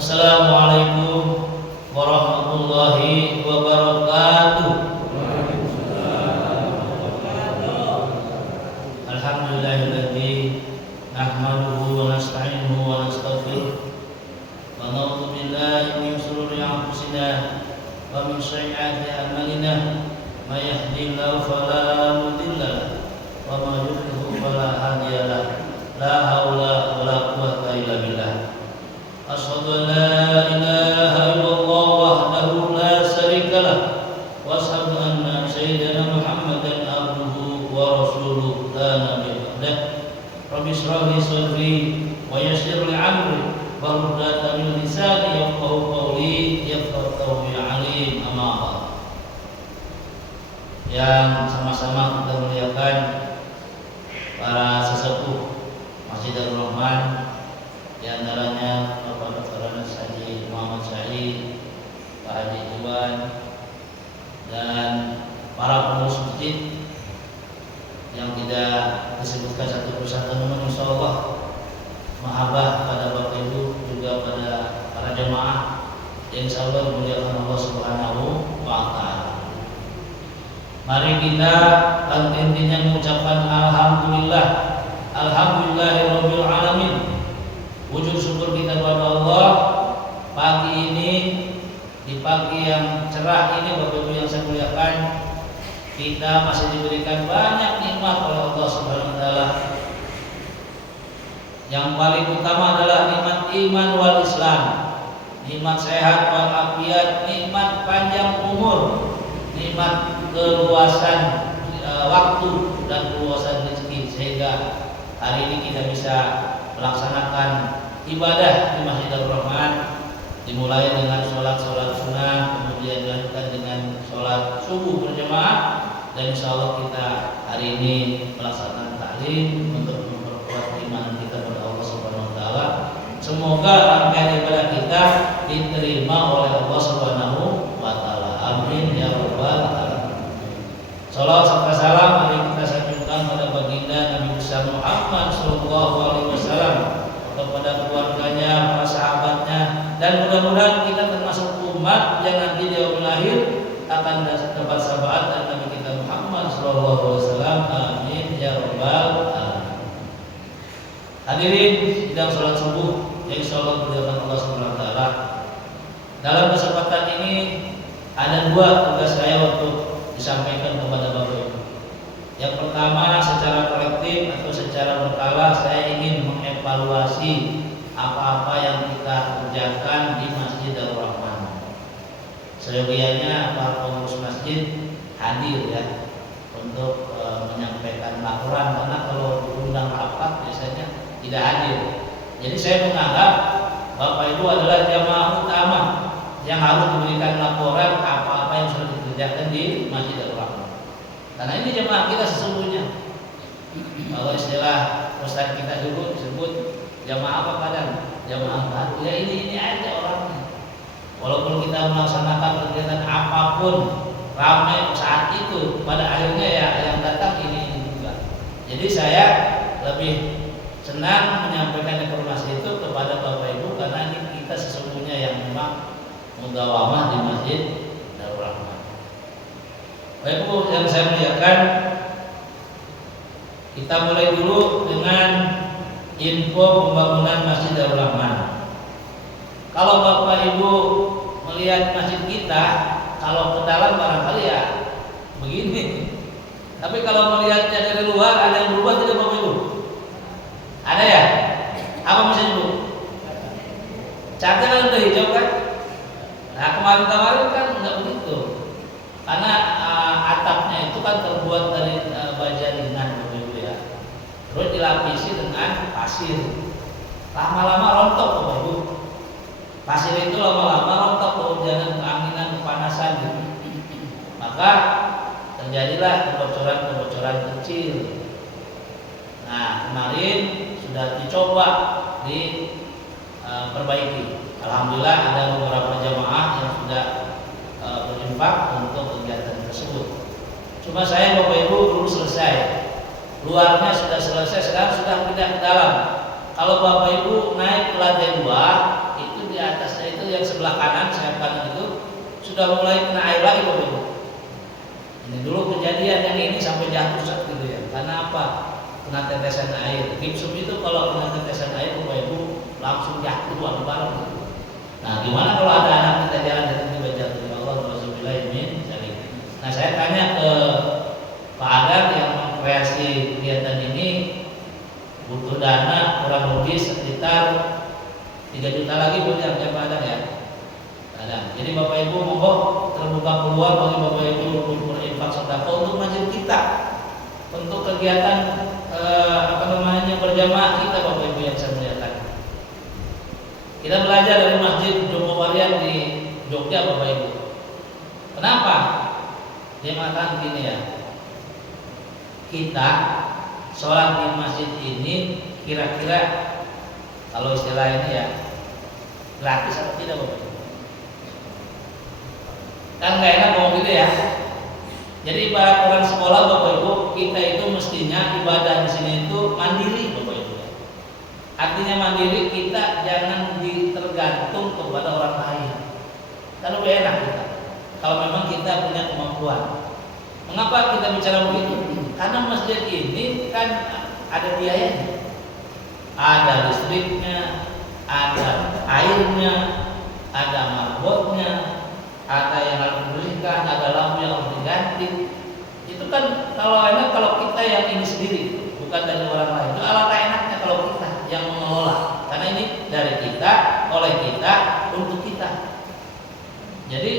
Assalamualaikum warahmatullahi wabarakatuh. Alhamdulillahilladzi nahmaduhu wa nasta'inuhu wa nastaghfiruh wa na'udzu billahi min shururi anfusina wa min sayyiati a'malina. May yahdihillahu fala mudilla lahu wa may yudlil fala hadiya lahu. La haula wa la quwwata illa billah. Asyhadu an la ilaha illallah wahdahu la syarika lah wa asyhadu anna sayyidina Muhammadan abduhu wa rasuluh la nabiyya ba'dah. Rabbi shrah li sadri wa yassir li amri wahlul 'uqdatam min lisani yafqahu qawli yafqahu bi 'alim. Amma ba'd. Yang sama-sama kita muliakan para sesepuh Masjidil Rahman, di antaranya Bapak Dr. Haji Muhammad Syahid, Pak Haji Iwan, dan para pengurus masjid yang tidak disebutkan satu persatu, namun insyaallah mahabbah kepada Bapak Ibu, juga pada para jemaah yang insyaallah dimuliakan Allah Subhanahu wa taala. Mari kita intinya mengucapkan alhamdulillah, alhamdulillahirabbil alamin. Wujud syukur kita kepada Allah pagi ini, di pagi yang cerah ini, Bapak Ibu yang saya muliakan, kita masih diberikan banyak nikmat oleh Allah Subhanahu wa taala. Yang paling utama adalah nikmat iman wal Islam, nikmat sehat wal afiat, nikmat panjang umur, nikmat keluasan waktu dan keluasan rezeki, sehingga hari ini kita bisa melaksanakan ibadah di Masjidil Rahman, dimulai dengan sholat sunnah, kemudian dilanjutkan dengan sholat subuh berjamaah, dan insyaallah kita hari ini melaksanakan taklim untuk memperkuat iman kita kepada Allah Subhanahu wa taala. Semoga rangkaian ibadah kita diterima oleh Allah Subhanahu wa taala. Amin ya rabbal alamin. Salawat serta salam mari kita sanjungkan pada baginda Nabi besar Muhammad sallallahu alaihi wasallam, kepada keluarganya, para sahabatnya, dan mudah-mudahan kita termasuk umat yang nanti di yaumul akhir akan dapat syafaat dari Nabi kita Muhammad sallallahu alaihi wasallam. Amin ya rabbal alamin. Hadirin sidang salat subuh yang insyaallah dimuliakan Allah Subhanahu wa taala. Dalam kesempatan ini ada dua tugas saya untuk disampaikan kepada Bapak Ibu. Yang pertama, secara kolektif atau secara berkala saya ingin mengevaluasi apa-apa yang kita kerjakan di Masjidil Rahman. Seyogianya para pengurus masjid hadir ya untuk menyampaikan laporan, karena kalau diundang rapat biasanya tidak hadir. Jadi saya menganggap Bapak Ibu adalah jamaah utama yang harus memberikan laporan apa-apa yang sudah dikerjakan di Masjidil Rahman. Karena ini jemaah kita sesungguhnya. Kalau istilah Ustaz kita dulu disebut jamaah apa kadang? Jamaah baru. Ya ini aja orangnya. Walaupun kita melaksanakan kegiatan apapun ramai saat itu, pada akhirnya ya yang datang ini juga. Jadi saya lebih senang menyampaikan informasi itu kepada Bapak Ibu, karena ini kita sesungguhnya yang memang mudawamah di Masjid Darul Rahman. Bapak Ibu yang saya muliakan, kita mulai dulu dengan info pembangunan Masjid Darul Rahman. Kalau Bapak Ibu melihat masjid kita, kalau ke dalam barangkali ya begini. Tapi kalau melihatnya dari luar, ada yang berubah tidak Bapak Ibu? Ada ya? Apa masjid Bu? Catnya kan udah hijau kan? Nah kemarin-kemarin kan enggak begitu, karena atapnya itu kan terbuat dari baja ringan Bapak ya, terus dilapisi dengan pasir. Lama-lama rontok Bapak Ibu. Pasir itu lama-lama rontok, kehujanan, keanginan, kepanasan gitu. Maka terjadilah kebocoran-kebocoran kecil. Nah kemarin sudah dicoba diperbaiki. Alhamdulillah ada beberapa jamaah yang sudah berinfak untuk kegiatan tersebut. Cuma saya Bapak Ibu belum selesai. Luarnya sudah selesai, sekarang sudah pindah ke dalam. Kalau Bapak Ibu naik ke lantai 2, itu di atas sudah mulai kena air lagi Bapak Ibu. Ini dulu kejadian yang ini sampai jatuh gitu ya. Karena apa? Kena tetesan air. Gipsum itu kalau kena tetesan air Bapak Ibu langsung jatuh bareng gitu. Nah, gimana kalau ada anak kita jalan dan tiba-tiba jatuh? Ya Allah, Alhamdulillah. Nah, saya tanya ke Pak Adar yang mengkreasi kegiatan ini, butuh dana kurang lebih sekitar 3 juta lagi buat yang Pak Adar ya. Ada. Jadi Bapak Ibu monggo terbuka peluang bagi Bapak Ibu untuk berinfak sedekah untuk masjid kita, untuk kegiatan berjamaah kita Bapak Ibu yang saya muliakan. Kita belajar dari Masjid Jompo Warian di Jogja Bapak Ibu. Kenapa? Dia mengatakan begini ya. Kita sholat di masjid ini kira-kira kalau istilah ini ya gratis atau tidak Bapak Ibu? Kan nggak enak ngomong gitu ya. Jadi para orang sekolah Bapak Ibu, kita itu mestinya ibadah di sini itu mandiri Bapak Ibu. Artinya mandiri, kita jangan tergantung kepada orang lain. Kan lebih enak kita. Kalau memang kita punya kemampuan. Mengapa kita bicara begitu? Karena masjid ini kan ada biayanya. Ada listriknya, ada airnya, ada marbotnya, ada yang harus dibelikan, ada lampu yang harus diganti. Itu kan kalau enak kalau kita yang ini sendiri, bukan dari orang lain. Itu alangkah enaknya kalau kita yang mengelola. Karena ini dari kita, oleh kita, untuk kita. Jadi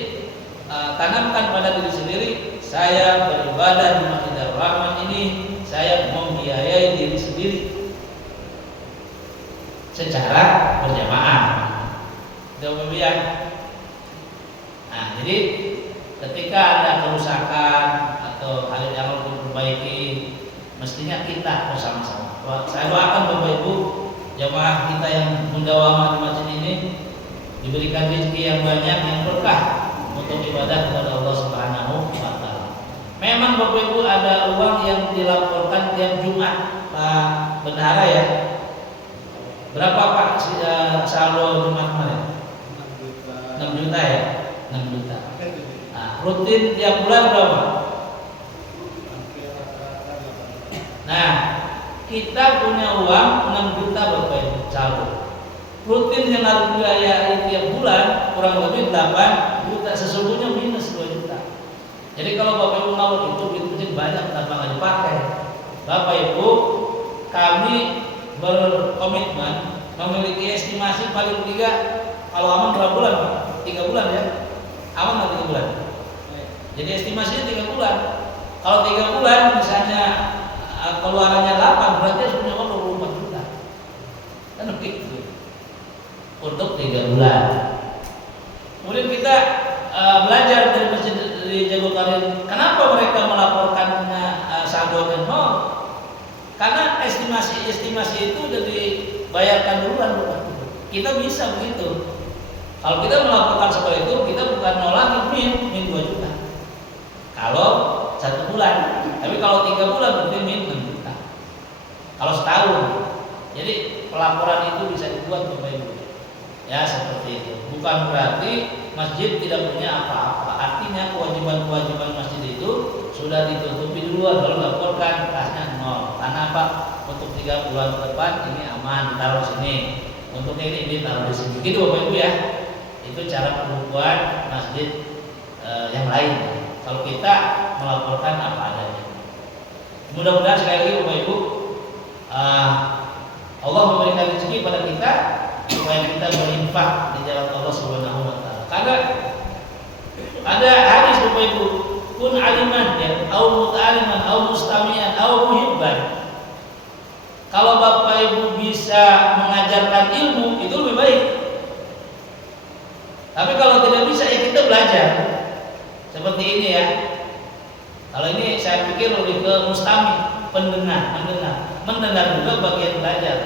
tanamkan pada diri sendiri, saya beribadah di Masjid Darul Rahman ini, saya membiayai diri sendiri secara berjamaah. Demikian. Nah, jadi ketika ada kerusakan atau hal yang harus diperbaiki, mestinya kita bersama-sama. Saya doakan Bapak Ibu jamaah kita yang mendawama di masjid ini diberikan rezeki yang banyak, yang berkah untuk ibadah kepada Allah Subhanahu wa taala. Memang Bapak Ibu ada uang yang dilaporkan tiap Jumat, Pak Bendahara ya. Berapa Pak saldo Jumat kemarin? 6 juta ya? 6 juta. Nah, rutin tiap bulan berapa? Nah, kita punya uang 6 juta Bapak Ibu saldo. Rutin yang harus dibiayai tiap bulan kurang lebih 8 juta, sesungguhnya minus 2 juta. Jadi kalau Bapak Ibu mau itu duit banyak, kenapa nggak dipakai? Bapak Ibu, kami berkomitmen memiliki estimasi paling tiga, kalau aman berapa bulan Pak? 3 bulan ya? Aman nggak 3 bulan? Jadi estimasinya 3 bulan. Kalau 3 bulan misalnya keluarannya 8, berarti punya uang 24 juta. Kan begitu. Untuk 3 bulan. Kemudian kita belajar dari masjid di Jagokarin. Kenapa mereka melaporkan saldonya nol? Karena estimasi itu sudah dibayarkan duluan, bukan? Kita bisa begitu. Kalau kita melaporkan seperti itu, kita bukan nol lagi, min 2 juta. Kalau 1 bulan, tapi kalau 3 bulan berarti min 6 juta. Kalau setahun, jadi pelaporan itu bisa dibuat Bapak Ibu. Ya seperti itu. Bukan berarti masjid tidak punya apa-apa. Artinya kewajiban-kewajiban masjid itu sudah ditutupi duluan, lalu laporkan kasnya nol. Karena apa? Untuk 3 bulan ke depan ini aman, taruh sini. Untuk ini taruh di sini. Gitu Bapak Ibu ya. Itu cara pembukuan masjid yang lain. Kalau kita melaporkan apa adanya. Mudah-mudahan sekali lagi Bapak Ibu, Allah memberikan rezeki pada kita supaya kita berinfak di jalan Allah Subhanahu wa taala. Karena ada hadis Bapak Ibu, kun aliman ya, au muta'aliman, au mustami'an, au muhibban. Kalau Bapak Ibu bisa mengajarkan ilmu itu lebih baik. Tapi kalau tidak bisa ya kita belajar. Seperti ini ya. Kalau ini saya pikir lebih ke mustami, mendengar juga bagian belajar.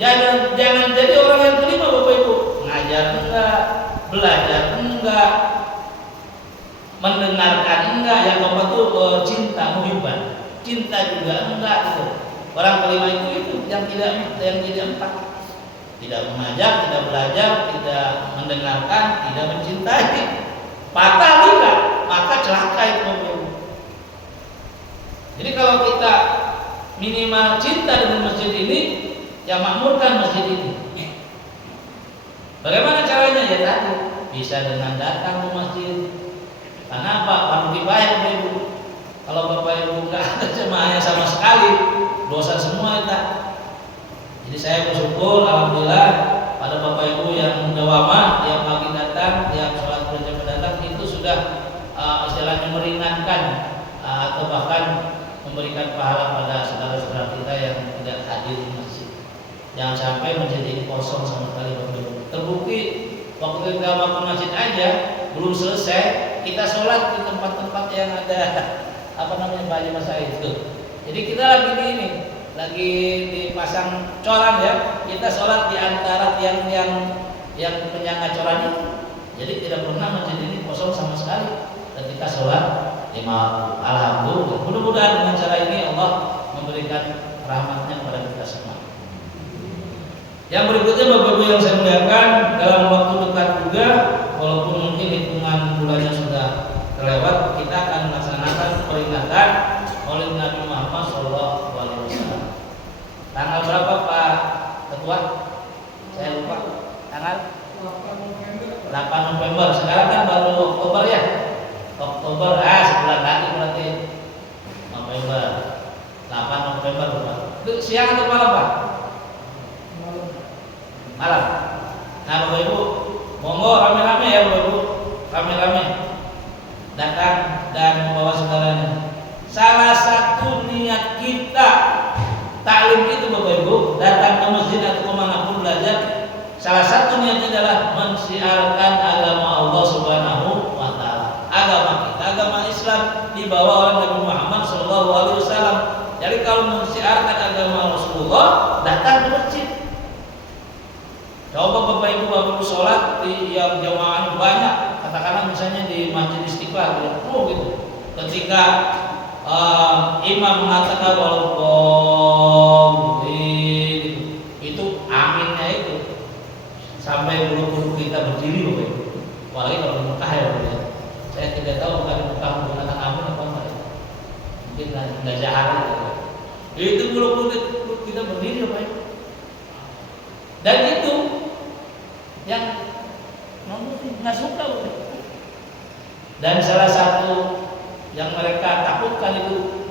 Jangan jadi orang yang terima Bapak Ibu. Ngajar enggak, belajar enggak, mendengarkan enggak, yang keempat itu cinta muhibban. Cinta juga enggak gitu. Orang kelima itu yang tidak empat. Tidak mengajar, tidak belajar, tidak mendengarkan, tidak mencintai. patah tidak, maka celaka itu Bapak Ibu. Jadi kalau kita minimal cinta dengan masjid ini, ya makmurkan masjid ini. Bagaimana caranya? Ya tadi, bisa dengan datang ke masjid. Karena apa? Fardu kifayah Bapak Ibu. Kalau Bapak Ibu nggak ada jemaahnya sama sekali, dosa semua itu. Jadi saya bersyukur, alhamdulillah, pada Bapak Ibu yang mudawamah, yang pagi datang, yang sholat berjamaah datang, itu sudah istilahnya meringankan atau bahkan memberikan pahala pada saudara-saudara kita yang tidak hadir di masjid. Jangan sampai menjadi kosong sama sekali Bapak Ibu. Terbukti waktu kita masuk masjid aja belum selesai, kita sholat di tempat-tempat yang ada baju masa itu. Jadi kita lagi di ini, lagi dipasang coran ya. Kita sholat di antara yang penyangga coran itu. Jadi tidak pernah masjid ini kosong sama sekali ketika sholat imam. Alhamdulillah. Mudah-mudahan dengan cara ini Allah memberikan rahmatnya kepada kita semua. Yang berikutnya Bapak Ibu yang saya muliakan, dalam waktu dekat juga, walaupun mungkin hitungan bulannya sudah terlewat, kita akan melaksanakan peringatan Maulid Nabi Muhammad SAW. Tanggal berapa Pak Ketua? Saya lupa. Tanggal 8 November. Sekarang kan baru Oktober ya. Oktober, sebulan lagi berarti November. 8 November Pak. Itu siang atau malam Pak? Malam. Nah Bapak Ibu, monggo rame-rame ya Bapak Ibu, rame-rame datang dan membawa saudaranya. Salah satu niat kita taklim itu Bapak Ibu, datang ke masjid atau kemanapun belajar, salah satu niatnya adalah mensiarkan agama Allah Subhanahu wa Ta'ala. Agama kita, agama Islam dibawa oleh Nabi Muhammad SAW. Jadi kalau mensiarkan agama Rasulullah, datang ke masjid. Coba Bapak Ibu sholat di yang jamaahnya banyak, katakanlah misalnya di Masjid Istiqlal, gitu. Ketika imam mengatakan Allahu gitu, itu aminnya itu sampai bulu-bulu kita berdiri Bapak Ibu. Apalagi kalau di Mekah ya Bapak Ibu. Saya tidak tahu bukan di Mekah menggunakan amin apa enggak. Mungkin nggak jahat gitu. Itu bulu-bulu kita berdiri Bapak Ibu. Dan itu yang nggak suka. Dan salah satu yang mereka takutkan itu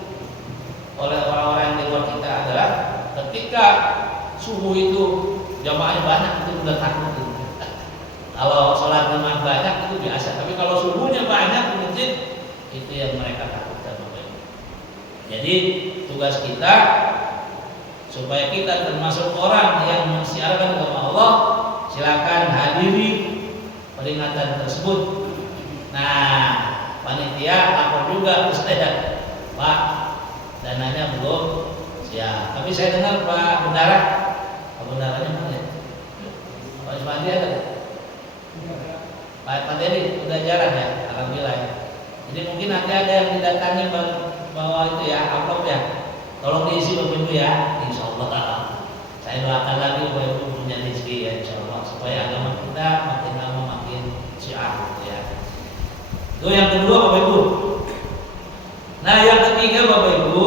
oleh orang-orang yang di luar kita adalah ketika subuh itu jamaahnya banyak, itu udah takut gitu. Kalau sholat jamaah banyak itu biasa, tapi kalau subuhnya banyak di masjid, itu yang mereka takutkan. Jadi tugas kita supaya kita termasuk orang yang mensiarkan agama Allah, silakan hadiri peringatan tersebut. Nah, panitia lapor juga ke saya, Pak, dananya belum siap. Tapi saya dengar Pak Bendaranya mana ya? Pak Ismandi ada? Pak Teddy udah jarang ya, alhamdulillah ya. Jadi mungkin nanti ada yang didatangi bawa itu ya, amplop ya. Tolong diisi Bapak Ibu ya, insya Allah. Saya doakan lagi Bapak Ibu punya rezeki ya, insya Allah, supaya agama kita makin lama makin syiar ya. Itu yang kedua Bapak Ibu. Nah yang ketiga Bapak Ibu,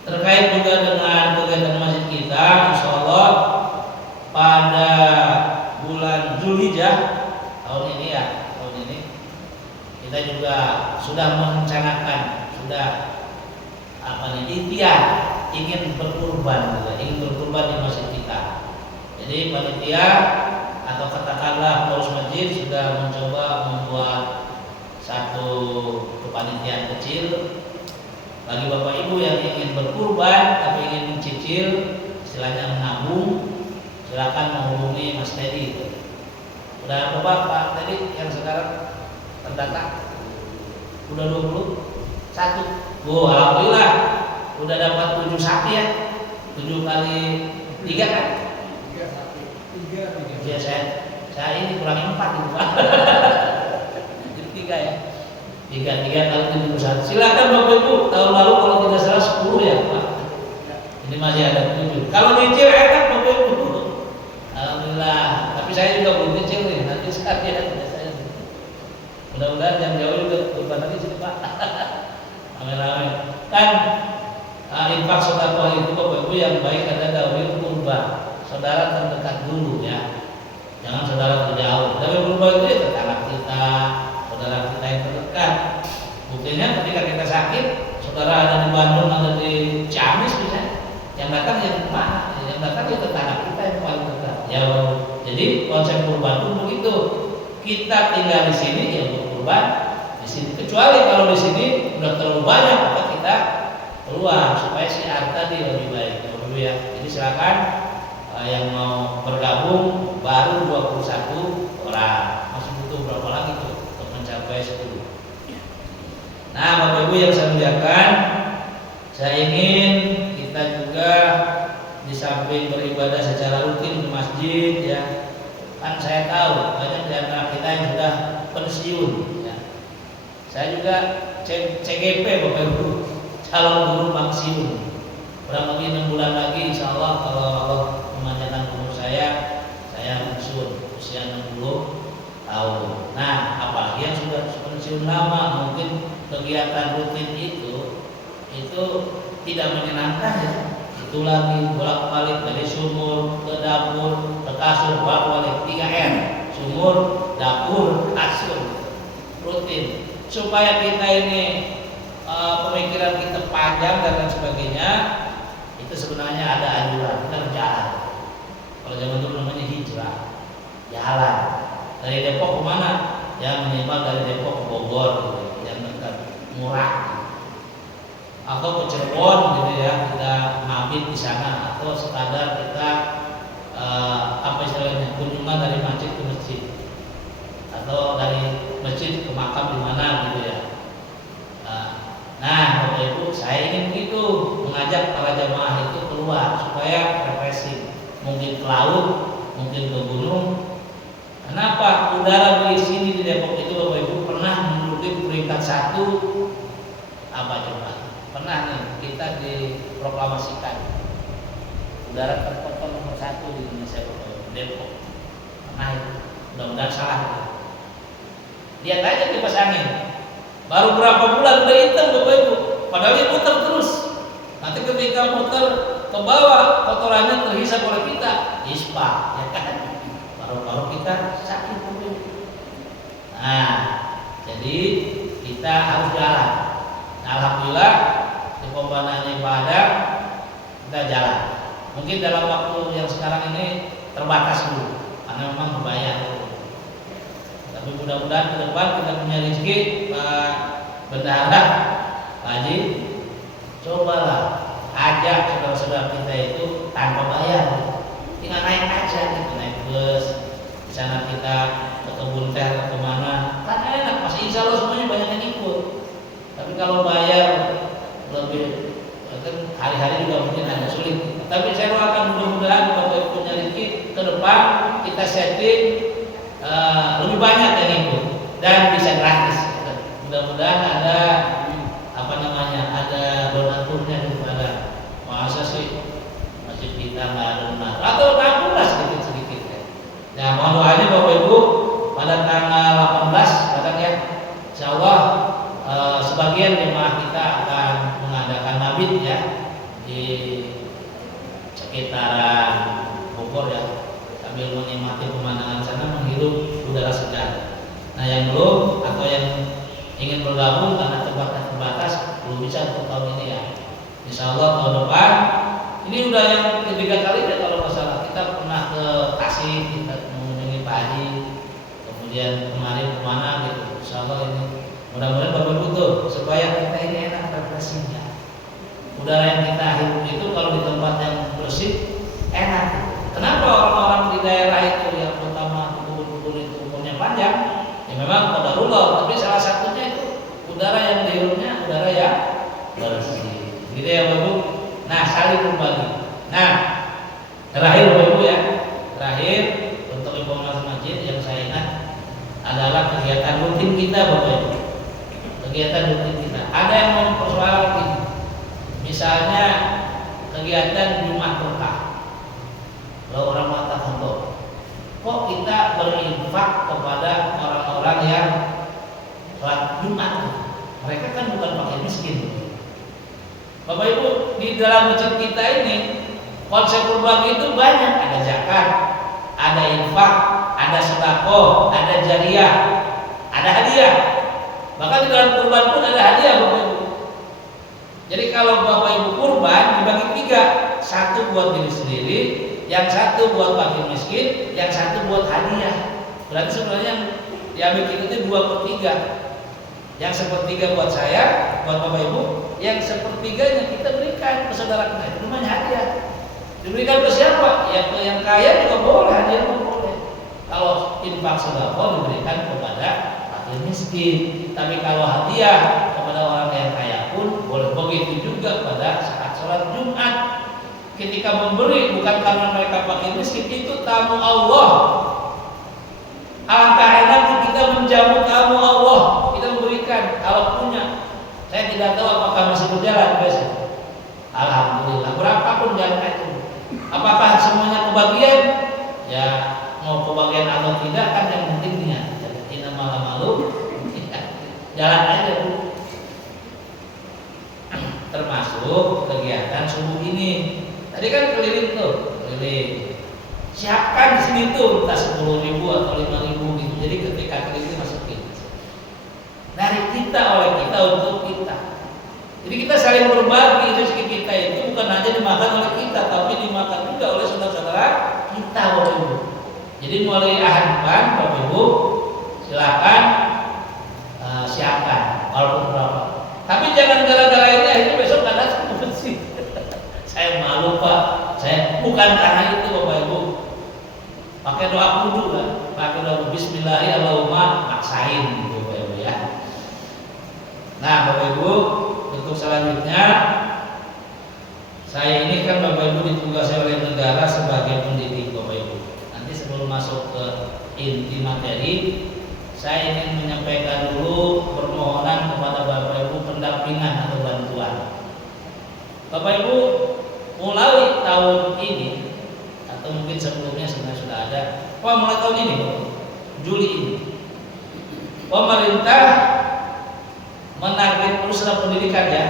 terkait juga dengan kegiatan masjid kita, insya Allah pada bulan Zulhijjah tahun ini kita juga sudah merencanakan, ikhtiar ingin berkurban di masjid kita. Jadi panitia atau katakanlah pengurus masjid sudah mencoba membuat satu kepanitiaan kecil bagi Bapak Ibu yang ingin berkurban tapi ingin mencicil, istilahnya menabung, silakan menghubungi Mas Teddy itu. Udah berapa Pak Teddy yang sekarang terdata? Udah 21. Alhamdulillah udah dapat 7 sapi ya. 7 kali 3 kan? 3 sapi. 3. Ya saya ini kurang 4 gitu Pak. Jadi 3 ya. 3 kali 71. Silakan Bapak Ibu, tahun lalu kalau tidak salah 10 ya Pak. Ini masih ada 7. Kalau nyicil enak Bapak Ibu. Alhamdulillah. Tapi saya juga belum nyicil nih, nanti sekalian Mudah-mudahan yang jauh juga kurban lagi sini Pak. Rame-rame. Kan infak sedekah itu Bapak Ibu yang baik ada dawil kurban. Saudara terdekat dulu ya. Jangan saudara terjauh. Dawil kurban itu ya tetangga kita, saudara kita yang terdekat. Buktinya ketika kita sakit, saudara ada di Bandung, ada di Ciamis misalnya, yang datang ya mana? Yang datang ya tetangga kita yang paling dekat. Ya, jadi konsep kurban itu begitu. Kita tinggal di sini ya berkurban di sini. Kecuali kalau di sini udah terlalu banyak, maka kita keluar supaya si harta tadi lebih baik. Ya. Jadi silakan yang mau bergabung baru 21 orang. Masih butuh berapa lagi tuh untuk mencapai 10. Nah, Bapak Ibu yang saya muliakan, saya ingin kita juga di samping beribadah secara rutin di masjid ya. Kan saya tahu banyak di antara kita yang sudah pensiun ya. Saya juga CGP Bapak Ibu, calon guru pensiun. Kurang lebih 6 bulan lagi insya Allah kalau Allah memanjangkan umur saya pensiun usia 60 tahun. Nah, apalagi yang sudah pensiun lama, mungkin kegiatan rutin itu tidak menyenangkan ya. Itu lagi bolak-balik dari sumur ke dapur ke kasur, bolak-balik 3R, sumur, dapur, kasur, rutin. Supaya kita ini pemikiran kita panjang dan lain sebagainya, itu sebenarnya ada anjuran kita berjalan. Kalau zaman dulu namanya hijrah, jalan dari Depok ke mana? Ya minimal dari Depok ke Bogor, gitu, yang dekat, murah. Atau ke Cirebon gitu ya, kita mabit di sana, atau sekadar kita apa istilahnya, kunjungan dari masjid ke masjid, atau dari masjid ke makam di mana gitu ya. Nah, Bapak Ibu, saya ingin begitu, mengajak para jamaah itu keluar supaya refreshing, mungkin ke laut, mungkin ke gunung. Kenapa? Udara di sini di Depok itu Bapak Ibu pernah menduduki peringkat 1 apa coba? Pernah nih kita diproklamasikan udara terkotor nomor 1 di Indonesia Depok. Pernah itu. Mudah-mudahan salah. Lihat aja kipas angin. Baru berapa bulan udah hitam Bapak Ibu. Padahal dia muter terus. Nanti ketika muter ke bawah kotorannya terhisap oleh kita, ispa, ya kan? Paru-paru kita sakit Bapak Ibu. Nah, jadi kita harus jalan. Nah, alhamdulillah di Pembangunan Ibadah kita jalan. Mungkin dalam waktu yang sekarang ini terbatas dulu karena memang berbayar. Tapi mudah-mudahan ke depan kita punya rezeki, Pak Bendahara, Pak Haji, cobalah ajak saudara-saudara kita itu tanpa bayar, tinggal naik aja, gitu, naik bus. Di sana kita ke kebun teh atau kemana, kan enak, masih insya Allah semuanya banyak yang ikut. Tapi kalau bayar lebih, kan hari-hari juga mungkin agak sulit. Tapi saya doakan mudah-mudahan Bapak Ibu punya rezeki ke depan kita setting lebih banyak yang ikut dan bisa gratis. Mudah-mudahan ada ada donaturnya daripada masa sih masjid kita nggak ada donatur atau tampunglah sedikit-sedikit ya. Nah, mohon doanya Bapak Ibu pada tanggal 18 datang ya. Insya Allah sebagian jemaah kita akan mengadakan mabit ya di sekitaran Bogor ya, sambil menikmati pemandangan sana, menghirup udara segar. Nah, yang belum atau yang ingin bergabung karena terbatas belum bisa untuk tahun ini ya. Insya Allah tahun depan ini udah yang ketiga kali ya kalau nggak salah. Kita pernah ke Tasik, kita mengunjungi Pak Haji, kemudian kemarin kemana gitu. Insya Allah ini mudah-mudahan Bapak Ibu tuh supaya kita ini enak refreshingnya. Udara yang kita hirup itu kalau di tempat yang bersih enak. Kenapa orang-orang di daerah itu yang pertama kebun-kebun itu umurnya panjang? Ya memang qadarullah, tapi salah satunya itu udara yang dihirupnya udara yang bersih. Gitu ya Bapak Ibu. Nah, saling berbagi. Nah, terakhir Bapak Ibu ya, terakhir untuk informasi masjid yang saya ingat adalah kegiatan rutin kita Bapak Ibu. Kegiatan rutin kita. Ada yang mempersoalkan ini. Misalnya kegiatan Jumat Berkah. Kalau orang mengatakan kok kita berinfak kepada orang-orang yang sholat Jumat. Mereka kan bukan fakir miskin. Bapak Ibu, di dalam masjid kita ini konsep berbagi itu banyak. Ada zakat, ada infak, ada sedekah, ada jariah, ada hadiah. Bahkan di dalam kurban pun ada hadiah, Bapak Ibu. Jadi kalau Bapak Ibu kurban dibagi 3, satu buat diri sendiri, yang satu buat fakir miskin, yang satu buat hadiah. Berarti sebenarnya yang diambil itu 2/3. Yang 1/3 buat saya, buat Bapak Ibu, yang 1/3-nya kita berikan ke saudara kita. Itu namanya hadiah. Diberikan ke siapa? Ya ke yang kaya juga boleh, hadiah pun boleh. Kalau infak sedekah diberikan kepada fakir miskin. Tapi kalau hadiah kepada orang yang kaya pun boleh. Begitu juga pada saat sholat Jumat. Ketika memberi bukan karena mereka fakir miskin, itu tamu Allah. Alangkah enaknya kita menjamu tamu Allah. Kita memberikan kalau punya. Saya tidak tahu apakah masih berjalan besok. Alhamdulillah. Berapapun jalan itu. Apakah semuanya kebagian? Ya mau kebagian atau tidak kan yang penting niat. Tidak malu-malu. Jalan aja dulu. Termasuk kegiatan subuh ini. Tadi kan keliling tuh, keliling. Siapkan di sini tuh entah 10.000 atau 5.000 gitu. Jadi ketika keliling masukin. Dari kita oleh kita untuk kita. Jadi kita saling berbagi rezeki kita itu bukan hanya dimakan oleh kita, tapi dimakan juga oleh saudara-saudara kita, Bapak Ibu. Jadi mulai ahad depan, Bapak Ibu, silakan siapkan walaupun berapa. Tapi jangan gara-gara ini akhirnya besok nggak datang ke masjid. Saya malu Pak, saya bukan karena itu Bapak Ibu. Pakai doa kudu lah, pakai doa Bismillahirrahmanirrahim, maksain gitu Bapak Ibu ya. Nah Bapak Ibu, untuk selanjutnya saya ini kan Bapak Ibu ditugasi oleh negara sebagai pendidik Bapak Ibu. Nanti sebelum masuk ke inti materi, saya ingin menyampaikan dulu permohonan kepada Bapak Ibu pendampingan atau bantuan. Bapak Ibu, mulai tahun ini atau mungkin sebelumnya sebenarnya sudah ada. Mulai tahun ini, Juli ini, pemerintah menarget usaha pendidikan ya.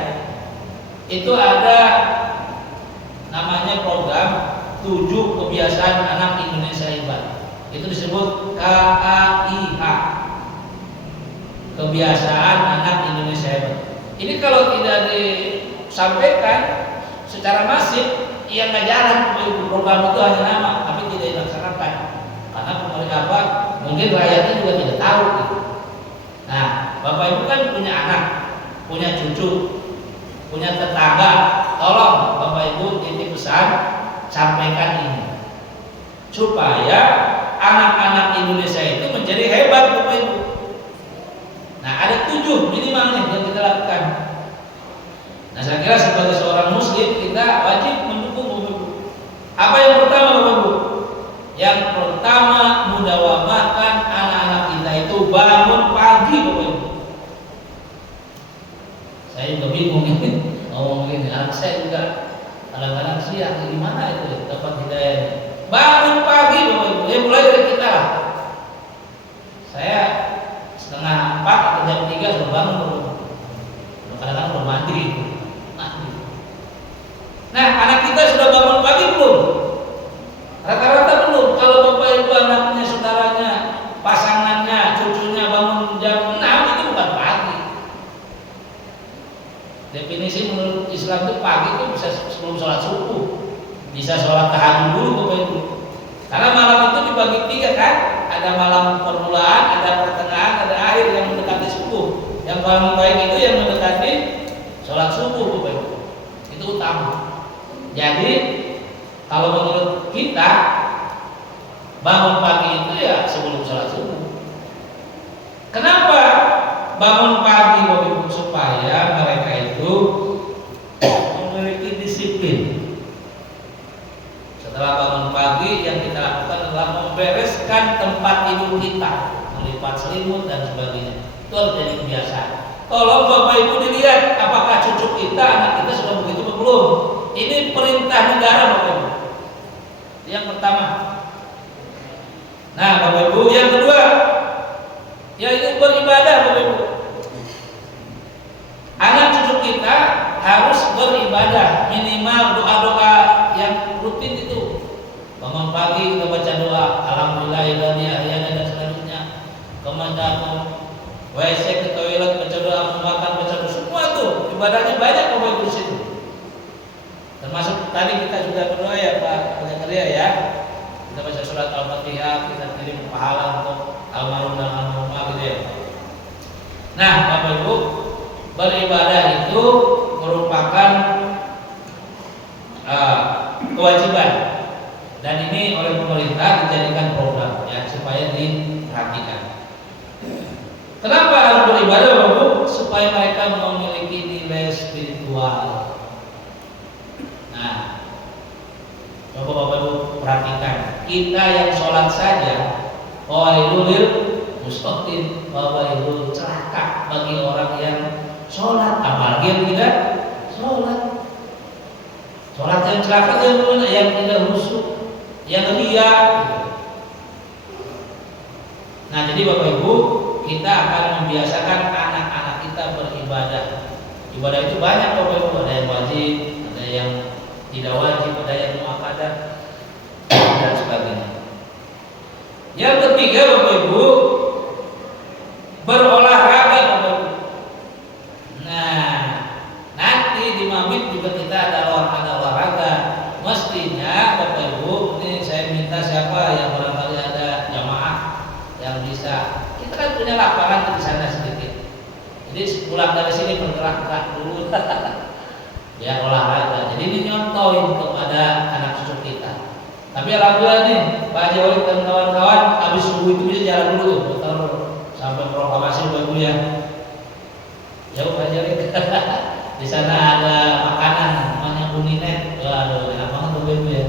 Itu ada namanya program 7 kebiasaan anak Indonesia hebat. Itu disebut KAIH, kebiasaan anak Indonesia hebat. Ini kalau tidak disampaikan secara masif, ia nggak jalan. Program itu hanya nama, tapi tidak dilaksanakan. Karena pemerintah apa? Mungkin rakyatnya juga tidak tahu. Gitu. Nah, Bapak Ibu kan punya anak, punya cucu, punya tetangga. Tolong Bapak Ibu titip pesan, sampaikan ini supaya anak-anak Indonesia itu menjadi hebat Bapak Ibu. Nah ada 7 minimal nih yang kita lakukan. Nah saya kira sebagai seorang muslim kita wajib mendukung Bapak Ibu. Apa yang pertama Bapak Ibu? Yang pertama mudawamakan anak-anak kita itu bangun pagi Bapak Ibu. Saya juga bingung ini ngomong begini. Anak saya juga kadang-kadang siang gimana itu dapat hidayah. Bangun pagi Bapak Ibu, ya mulai dari kita lah. Saya 3:30 atau jam 3 sudah bangun. Kadang-kadang belum mandi. Nah anak kita sudah bangun pagi belum? Rata-rata belum. Kalau Bapak Ibu anaknya, saudaranya, pasangannya, cucunya bangun jam 6 itu bukan pagi. Definisi menurut Islam itu pagi itu bisa sebelum sholat subuh. Bisa sholat tahajud dulu Bapak Ibu. Karena malam itu dibagi 3 kan. Ada malam permulaan, ada pertengahan, ada akhir yang mendekati subuh. Yang paling baik itu yang mendekati sholat subuh Bapak Ibu. Itu utama. Jadi kalau menurut kita bangun pagi itu ya sebelum sholat subuh. Kenapa bangun pagi Bapak Ibu? Supaya mereka itu memiliki disiplin. Setelah bangun pagi yang kita lakukan adalah membereskan tempat tidur kita, melipat selimut dan sebagainya. Itu harus jadi kebiasaan. Tolong Bapak Ibu dilihat apakah cucu kita, anak kita sudah begitu atau belum. Ini perintah negara Bapak Ibu. Yang pertama. Nah Bapak Ibu, yang kedua, yaitu beribadah Bapak Ibu. rutin itu. Bangun pagi kita baca doa, alhamdulillahilladzi ahyana dan selanjutnya. Kemudian WC ke toilet baca doa, makan baca doa, semua itu ibadahnya banyak Bapak Ibu di situ. Termasuk tadi kita sudah berdoa ya Pak Zakaria ya. Kita baca surat Al-Fatihah, kita kirim pahala untuk almarhum dan almarhumah gitu ya. Nah, Bapak Ibu, beribadah itu merupakan kewajiban dan ini oleh pemerintah dijadikan program ya supaya diperhatikan. Kenapa harus beribadah Bapak Ibu? Supaya mereka memiliki nilai spiritual. Nah, coba Bapak Ibu perhatikan, kita yang sholat saja, wailul lil mustaqim, wailul celaka bagi orang yang sholat, apalagi yang tidak sholat. Sholat yang celaka itu yang tidak khusyuk, yang ria. Nah, jadi Bapak Ibu, kita akan membiasakan anak-anak kita beribadah. Ibadah itu banyak Bapak Ibu, ada yang wajib, ada yang tidak wajib, ada yang muakkadah dan sebagainya. Yang ketiga Bapak Ibu, berolahraga Bapak Ibu. Nah, nanti di Mabit juga kita ada olahraga. Mestinya Bapak Ibu, ini saya minta siapa yang barangkali ada jamaah yang bisa. Kita kan punya lapangan di sana sedikit. Jadi pulang dari sini bergerak-gerak dulu. Ya olahraga. Jadi ini nyontohin kepada anak cucu kita. Tapi alhamdulillah nih Pak Haji Wali dan kawan-kawan habis subuh itu bisa jalan dulu putar sampai proklamasi Bapak Ibu ya. Jauh Pak Haji Wali. Di sana ada makanan namanya Uninet. Waduh, enak banget Bapak Ibu ya.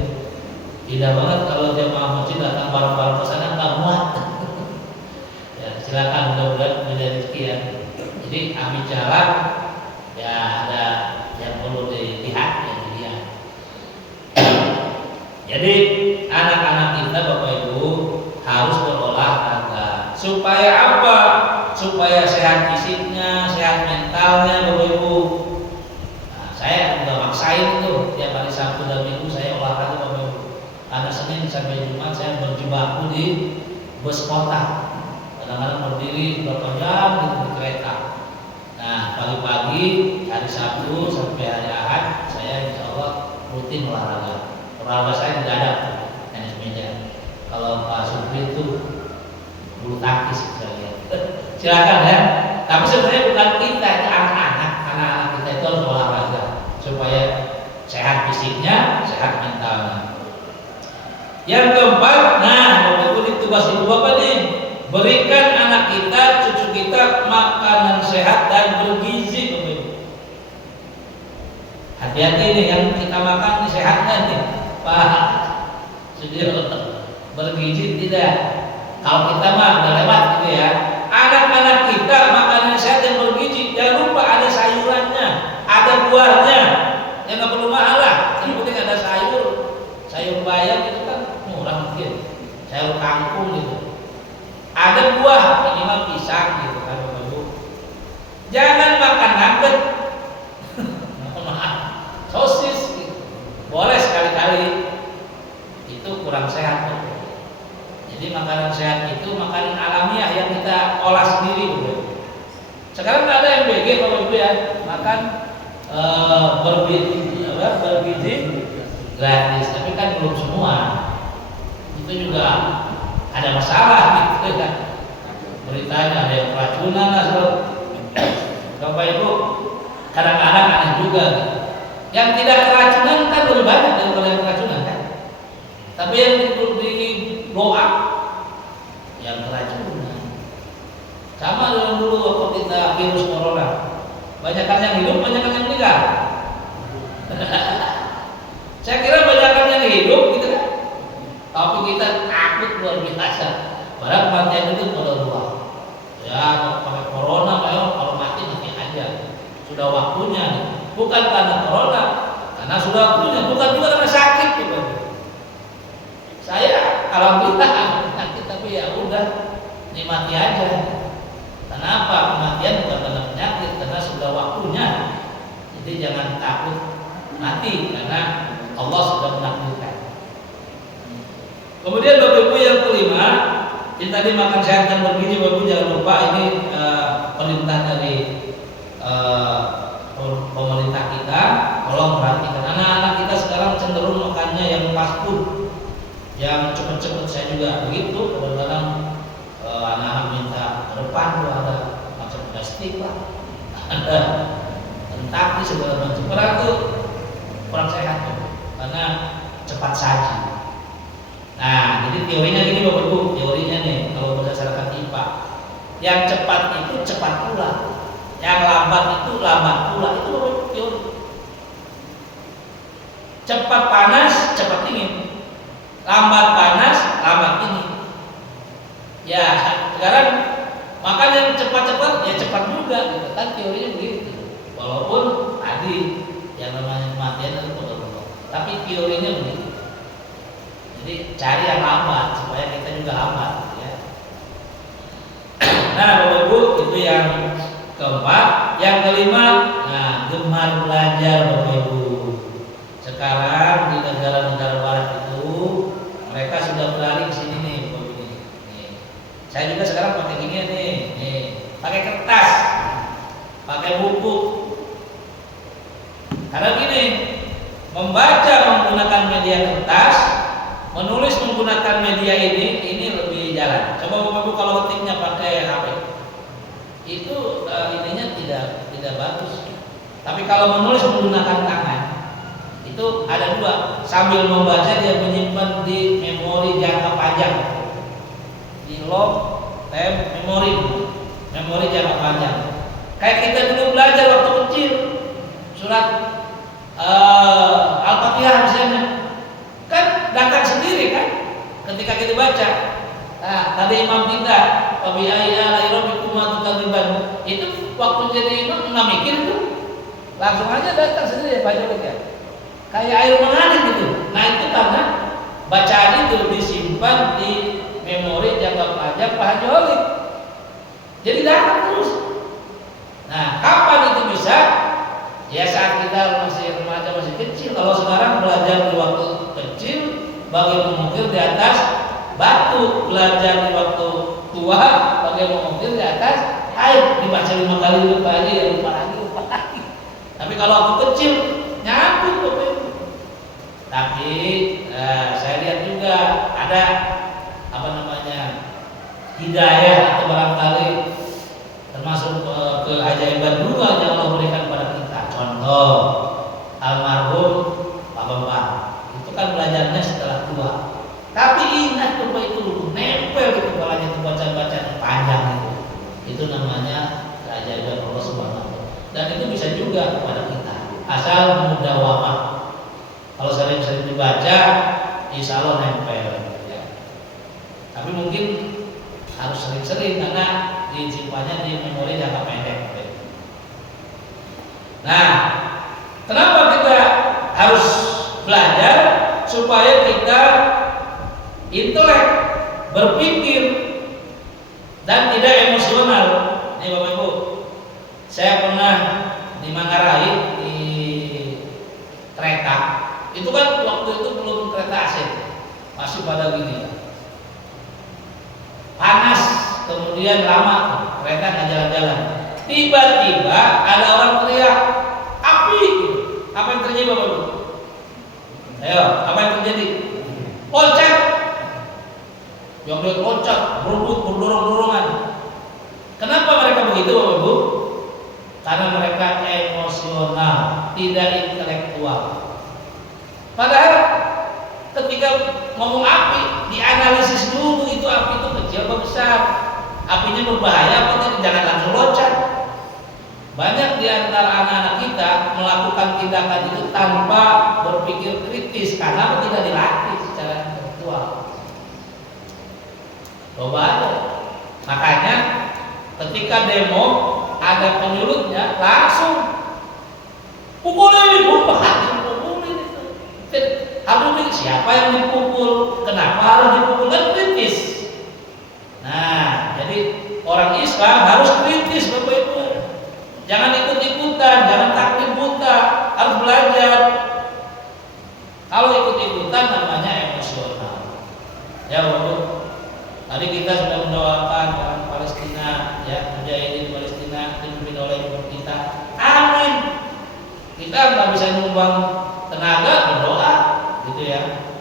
Tidak banget kalau jemaah masjid datang bareng-bareng ke sana enggak muat. Ya, silakan mudah-mudahan menjadi rezeki ya. Jadi ambil jalan ya ada yang perlu dilihat yang dilihat. Jadi anak-anak kita Bapak Ibu harus berolahraga. Supaya apa? Supaya sehat fisiknya, sehat mentalnya Bapak Ibu. Nah, saya udah maksain itu tiap hari Sabtu dan Minggu saya olahraga Bapak Ibu. Karena Senin sampai Jumat saya berjibaku di bus kota. Kadang-kadang berdiri berapa jam di kereta. Nah, pagi-pagi hari Sabtu sampai hari Ahad saya insya Allah rutin olahraga. Olahraga saya tidak ada tenis meja. Kalau Pak Supri itu bulu tangkis saya lihat. Silakan ya. Tapi sebenarnya bukan kita, itu anak-anak. Anak-anak kita itu harus olahraga supaya sehat fisiknya, sehat mentalnya. Yang keempat, nah Bapak Ibu ini tugas ibu bapak nih, berikan anak kita, cucu kita makanan sehat dan bergizi Bapak Ibu. Hati-hati nih yang kita makan nih sehat kan nih, Pak Sudir, bergizi tidak. Kalau kita mah udah lewat gitu ya. Anak-anak kita makanan sehat dan bergizi, jangan lupa ada sayurannya, ada buahnya, yang nggak perlu mahal lah. Yang penting ada sayur bayam itu kan murah mungkin, sayur kangkung gitu. Ada buah minimal pisang gitu kan Bapak Ibu. Jangan makan nugget, sosis gitu. Boleh sekali-kali, itu kurang sehat Bapak. Jadi makanan sehat itu makanan alamiah yang kita olah sendiri Bapak Ibu. Sekarang ada yang BG Bapak Ibu ya, makan bergizi gratis, tapi kan belum semua. Itu juga ada masalah gitu kan. Beritanya ada yang keracunan lah Bapak Ibu. Kadang-kadang aneh juga gitu. Yang tidak keracunan kan lebih banyak daripada yang keracunan kan. Tapi yang di blow up yang keracunan. Sama dengan dulu waktu kita virus corona. Banyakan yang hidup, banyakan yang meninggal. Saya kira banyakan yang hidup gitu kan. Tapi kita takut luar biasa. Padahal kematian itu pada luar. Ya, pakai corona, kalau mati aja. Sudah waktunya. Bukan karena corona, karena sudah waktunya. Bukan juga karena sakit gitu. Saya alhamdulillah sakit, tapi ya udah nikmati aja. Kenapa kematian bukan karena penyakit, karena sudah waktunya. Jadi jangan takut mati karena Allah sudah menakdirkan. Kemudian Bapak Ibu yang kelima, ini tadi makan sehat dan bergizi, Bapak Ibu jangan lupa ini perintah dari pemerintah kita. Tolong perhatikan, anak-anak kita sekarang cenderung makannya yang fast food, yang cepet-cepet. Saya juga begitu, kadang-kadang anak-anak minta ke depan tuh ada macam plastik lah, ada Kentucky segala macam. Padahal itu kurang sehat tuh, karena cepat saji. Nah, jadi teorinya gini Bapak Ibu, teorinya nih kalau berdasarkan IPA, yang cepat itu cepat pula, yang lambat itu lambat pula. Itu Bapak Ibu teori. Cepat panas, cepat dingin. Lambat panas, lambat dingin. Ya, sekarang makan yang cepat-cepat, ya cepat juga, gitu kan teorinya begitu. Walaupun tadi yang namanya kematian itu betul-betul, tapi teorinya begitu. Jadi cari yang lambat supaya kita juga lambat, ya. Nah, Bapak Ibu, itu yang keempat. Yang kelima, nah, gemar belajar Bapak Ibu. Sekarang di negara-negara barat itu mereka sudah beralih ke sini nih, Bapak Ibu. Nih. Saya juga sekarang pakai gini nih, pakai kertas, pakai buku. Karena gini, membaca menggunakan media kertas, menulis menggunakan media ini lebih jalan. Coba Bapak Ibu kalau ketiknya pakai HP, itu ininya tidak bagus. Tapi kalau menulis menggunakan tangan, itu ada dua. Sambil membaca dia menyimpan di memori jangka panjang, di long term memori jangka panjang. Kayak kita dulu belajar waktu kecil, surat Al-Fatihah misalnya, kan datang sendiri kan ketika kita baca. Nah, tadi imam kita wabi'ayyi ala'i rabbikuma tukadziban, itu waktu jadi imam nggak mikir itu, langsung aja datang sendiri baca baca kayak air mengalir gitu. Nah, itu karena bacaan itu disimpan di memori jangka panjang Pak Haji Holik, jadi datang terus. Nah, kapan itu bisa? Ya saat kita masih remaja, masih kecil. Kalau sekarang belajar di waktu kecil, bagi mengukir di atas batu. Belajar di waktu tua, bagi mengukir di atas air. Dibaca 5 kali lupa lagi, ya lupa lagi. Tapi kalau waktu kecil, nyambung Bapak Ibu. Tapi saya lihat juga ada hidayah atau barangkali termasuk keajaiban juga yang Allah berikan kepada kita. Contoh, almarhum Pak Bambang itu kan belajarnya setelah tua, tapi ingat Bapak itu nempel di kepalanya itu bacaan-bacaan panjang itu namanya keajaiban Allah Subhanahu wa Ta'ala. Dan itu bisa juga kepada kita asal mudawamah. Kalau sering-sering dibaca, insya Allah nempel ya. Tapi mungkin harus sering-sering karena disimpannya di memori jangka pendek. Nah, kenapa kita harus belajar? Supaya kita intelek, berpikir, dan tidak emosional. Nih Bapak Ibu, saya pernah di Manggarai di kereta. Itu kan waktu itu belum kereta AC, masih pada gini ya. Panas, kemudian lama kereta nggak jalan-jalan. Tiba-tiba ada orang teriak, api! Apa yang terjadi Bapak Ibu? Ayo, apa yang terjadi? Loncat! Yang dia loncat, berebut, berdorong-dorongan. Kenapa mereka begitu Bapak Ibu? Karena mereka emosional, tidak intelektual. Padahal ketika ngomong api, dianalisis dulu itu api itu kecil atau besar, apinya berbahaya apa tidak, jangan langsung loncat. Banyak di antara anak-anak kita melakukan tindakan itu tanpa berpikir kritis karena tidak dilatih secara intelektual. Coba aja. Makanya ketika demo ada penyulutnya langsung pukulin, pukulin itu. Harus siapa yang dipukul, kenapa harus dipukul, kan kritis. Nah, jadi orang Islam harus kritis Bapak Ibu. Jangan ikut-ikutan, jangan taklid buta, harus belajar. Kalau ikut-ikutan namanya emosional. Ya Bapak. Tadi kita sudah mendoakan orang Palestina, ya, mujahidin Palestina dipimpin oleh ibu kita. Amin. Kita nggak bisa nyumbang tenaga, berdoa, gitu ya.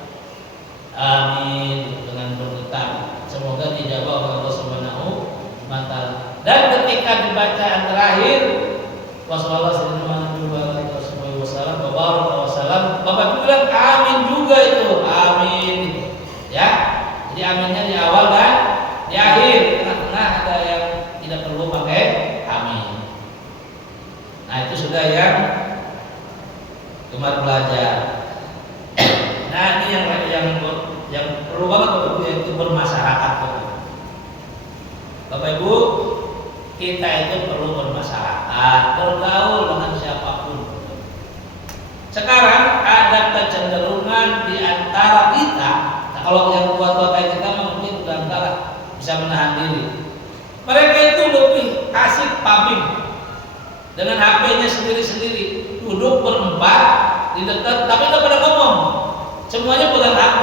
Amin. Dengan berdoa, semoga dijawab oleh Allah Subhanahu wa Ta'ala. Dan ketika dibacaan terakhir, wassalamualaikum warahmatullahi wabarakatuh. Bapak bilang amin juga itu, amin. Ya. Jadi aminnya di awal dan di akhir, tengah-tengah ada yang tidak perlu pakai amin. Nah itu sudah yang gemar belajar. Nah ini yang perlu banget Bapak yaitu bermasyarakat. Bapak Ibu, kita itu perlu bermasyarakat, bergaul dengan siapapun. Sekarang ada kecenderungan di antara kita. Kalau yang tua-tua kayak kita mungkin udah antara bisa menahan diri. Mereka itu lebih asik pubbing dengan HP-nya sendiri-sendiri, duduk berempat di dekat, tapi nggak pada ngomong. Semuanya pegang HP,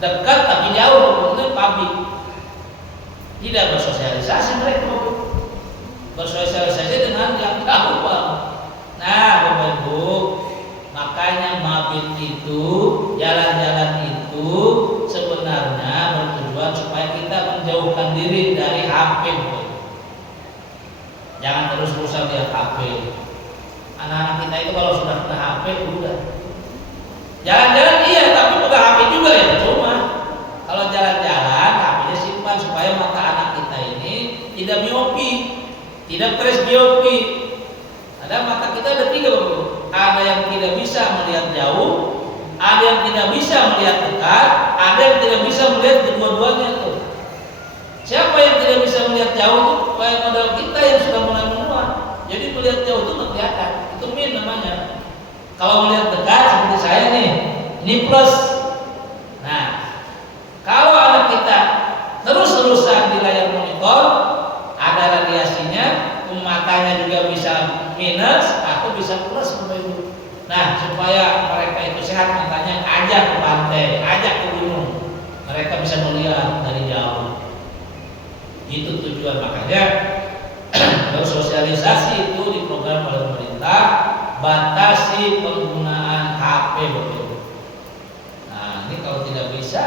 dekat tapi jauh, itu pubbing. Tidak bersosialisasi mereka, bersosialisasi dengan yang tahu Pak. Nah, Bapak Ibu, makanya mabit itu, jalan-jalan itu sebenarnya bertujuan supaya kita menjauhkan diri dari HP. Jangan terus-terusan lihat HP. Anak-anak kita itu kalau sudah kena HP udah. Jalan-jalan iya, tapi pegang HP juga ya cuma. Kalau jalan-jalan HP-nya simpan supaya mata anak kita ini tidak miopi, tidak presbiopi. Ada mata kita ada 3 Bapak. Ada yang tidak bisa melihat jauh, ada yang tidak bisa melihat dekat, ada yang tidak bisa melihat kedua-duanya tuh. Siapa yang tidak bisa melihat jauh tuh? Kayak modal kita yang sudah mulai menua. Jadi melihat jauh itu nggak kelihatan. Itu min namanya. Kalau melihat dekat seperti saya nih, ini plus. Nah, kalau anak kita terus-terusan di layar monitor, ada radiasinya, matanya juga bisa minus atau bisa plus Bapak Ibu. Nah, supaya mereka itu sehat matanya, ajak ke pantai, ajak ke gunung. Mereka bisa melihat dari jauh. Itu tujuan, makanya bersosialisasi itu diprogram oleh pemerintah, batasi penggunaan HP Bapak Ibu. Nah, ini kalau tidak bisa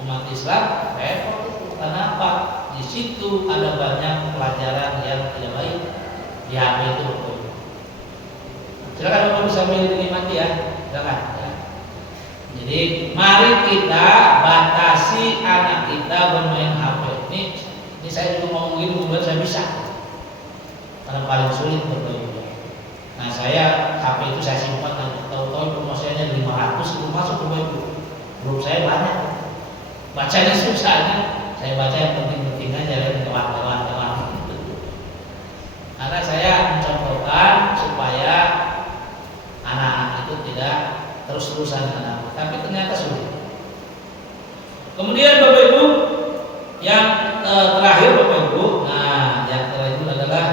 umat Islam repot. Kenapa? Di situ ada banyak pelajaran yang tidak baik di HP itu. Silakan Bapak bisa menikmati ya, silakan. Ya. Jadi mari kita batasi anak kita bermain HP. Ini saya juga ngomong gini, kemudian saya bisa. Karena paling sulit Bapak Ibu. Nah saya HP itu saya simpan dan tahu-tahu promosinya 500 itu masuk Bapak Ibu. Grup saya banyak. Bacanya susahnya. Saya baca yang penting-penting aja, yang lewat. Karena saya mencontohkan supaya anak-anak itu tidak terus-terusan dengan HP. Tapi ternyata sulit. Kemudian Bapak Ibu, yang terakhir Bapak Ibu, nah yang terakhir adalah,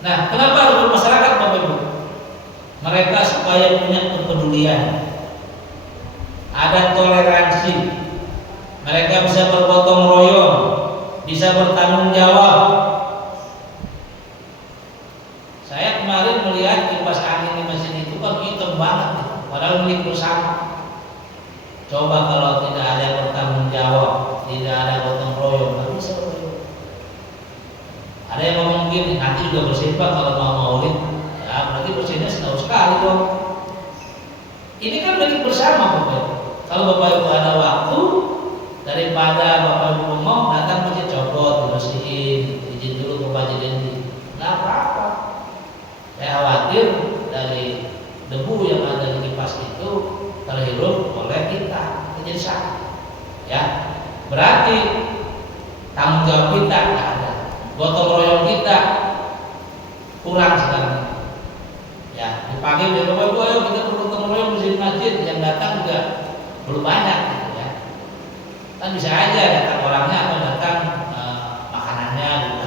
nah kenapa harus bermasyarakat Bapak Ibu? Mereka supaya punya kepedulian, ada toleransi, mereka bisa bergotong royong, bisa bertanggung jawab. Saya kemarin melihat kipas angin di mesin itu kan hitam banget, padahal milik bersama. Coba kalau tidak ada yang bertanggung jawab, tidak ada gotong royong, nggak bisa. Ada yang ngomong gini, nanti juga bersih Pak kalau mau maulid. Ya berarti bersihnya setahun sekali dong. Ini kan milik bersama Bapak. Kalau Bapak Ibu ada waktu, daripada Bapak Ibu ngomong, datang masjid copot, dibersihin, izin dulu ke Pak Jedendi. Nggak apa-apa. Saya khawatir dari debu yang ada di kipas itu terhirup oleh kita, jadi sakit. Ya, berarti tanggung jawab kita nggak ada, gotong royong kita kurang sekarang. Ya, di pagi dari Bapak Ibu, ayo kita bergotong royong di masjid, yang datang juga belum banyak, gitu ya. Kan bisa aja datang orangnya atau datang makanannya, gitu.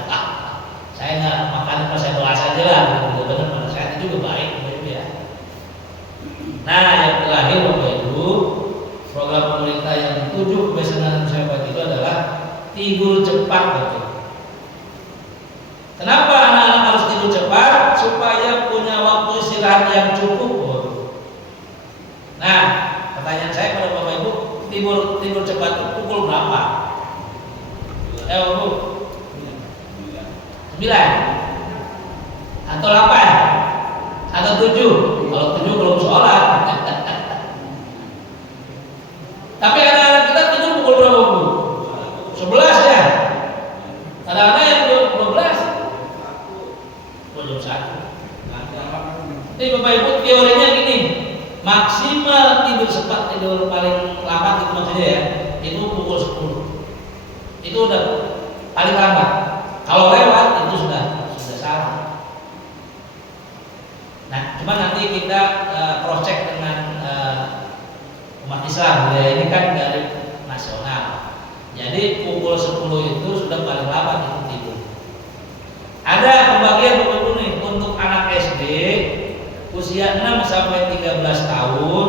Saya nggak makan pas saya doa saja lah, benar-benar pada saat itu juga baik, Bapak Ibu ya. Nah, yang terakhir Bapak Ibu, program program pemerintah yang 7 kebiasaan sehat itu adalah tidur cepat, betul. Kenapa anak-anak harus tidur cepat? Supaya punya waktu istirahat yang cukup. Nah, pertanyaan saya pada Bapak Ibu, tidur cepat itu pukul berapa? Bu, 9 atau 8 atau 7? Kalau 7 belum sholat. Tapi anak-anak kita tidur pukul berapa, Bu? 11 ya? Kadang-kadang yang 12 jam 1. Jadi Bapak Ibu, teorinya gini, maksimal tidur paling lambat itu maksudnya ya, itu pukul 10. Itu udah paling lambat. Kalau lewat itu sudah salah. Nah, cuma nanti kita cross check dengan umat Islam ya, ini kan dari nasional. Jadi pukul 10 itu sudah paling lambat itu tidur. Ada pembagian Bapak Ibu nih untuk anak SD usia 6 sampai 13 tahun.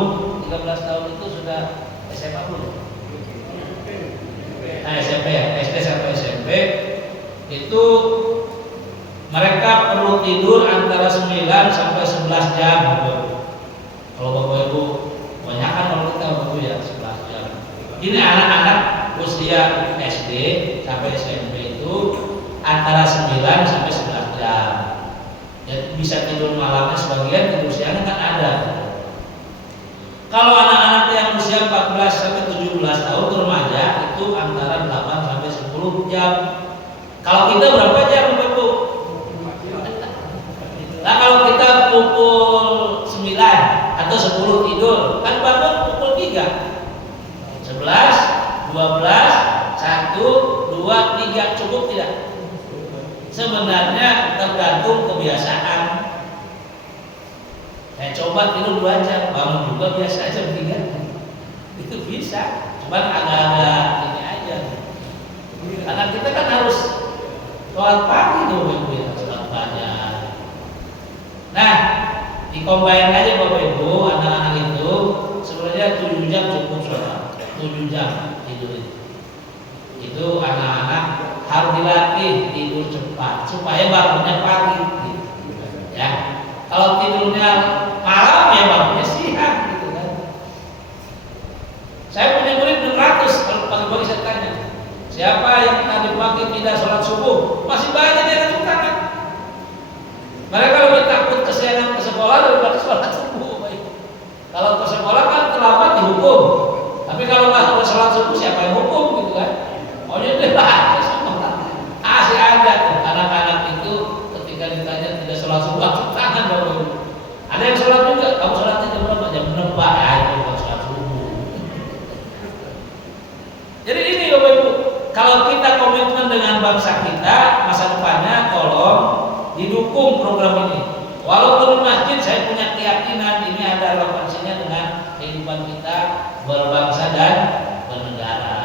13 tahun itu sudah SMA belum? Nah, SMP ya, SD sampai SMP itu mereka perlu tidur antara 9 sampai 11 jam. Kalau Bapak Ibu kebanyakan kalau kita Bapak Ibu ya 11 jam. Ini anak-anak usia SD sampai SMP itu antara 9 sampai 11 jam. Ya, bisa tidur malamnya sebagian, tidur siangnya kan ada. Kalau anak-anak yang usia 14 sampai 17 tahun remaja itu antara 8 sampai 10 jam. Kalau kita berapa jam, Ibu? Nah, kalau kita pukul 9 atau 10 tidur, kan bangun pukul 3. 11, 12, 1, 2, 3 cukup tidak? Sebenarnya tergantung kebiasaan. Saya coba tidur 2 jam, bangun juga biasa aja 3. Itu bisa, cuman agak-agak ini aja. Karena kita kan harus sholat pagi tuh Ibu ya, sholat pagi. Nah, dikombain aja Bapak Ibu, anak-anak itu sebenarnya 7 jam cukup sholat, 7 jam tidur itu anak-anak harus dilatih tidur cepat supaya bangunnya pagi gitu. Ya, kalau tidurnya malam ya bangunnya siang gitu kan. Saya punya murid 600, kalau pagi-pagi saya tanya, siapa yang tadi pagi tidak sholat subuh? Masih banyak yang angkat tangan. Mereka lebih takut kesiangan ke sekolah daripada sholat subuh. Kalau ke sekolah kan terlambat dihukum, tapi kalau nggak sholat subuh siapa yang hukum gitu kan? Maunya dia masih ada tuh anak-anak itu ketika ditanya tidak sholat subuh angkat tangan Bapak. Ada yang sholat juga, kamu sholatnya jam berapa? Jam 6 Pak, ya itu bukan sholat subuh. Jadi ini Bapak Ibu, kalau kita komitmen dengan bangsa kita, masa depannya tolong didukung program ini. Walaupun di masjid saya punya keyakinan ini ada relevansinya dengan kehidupan kita berbangsa dan bernegara.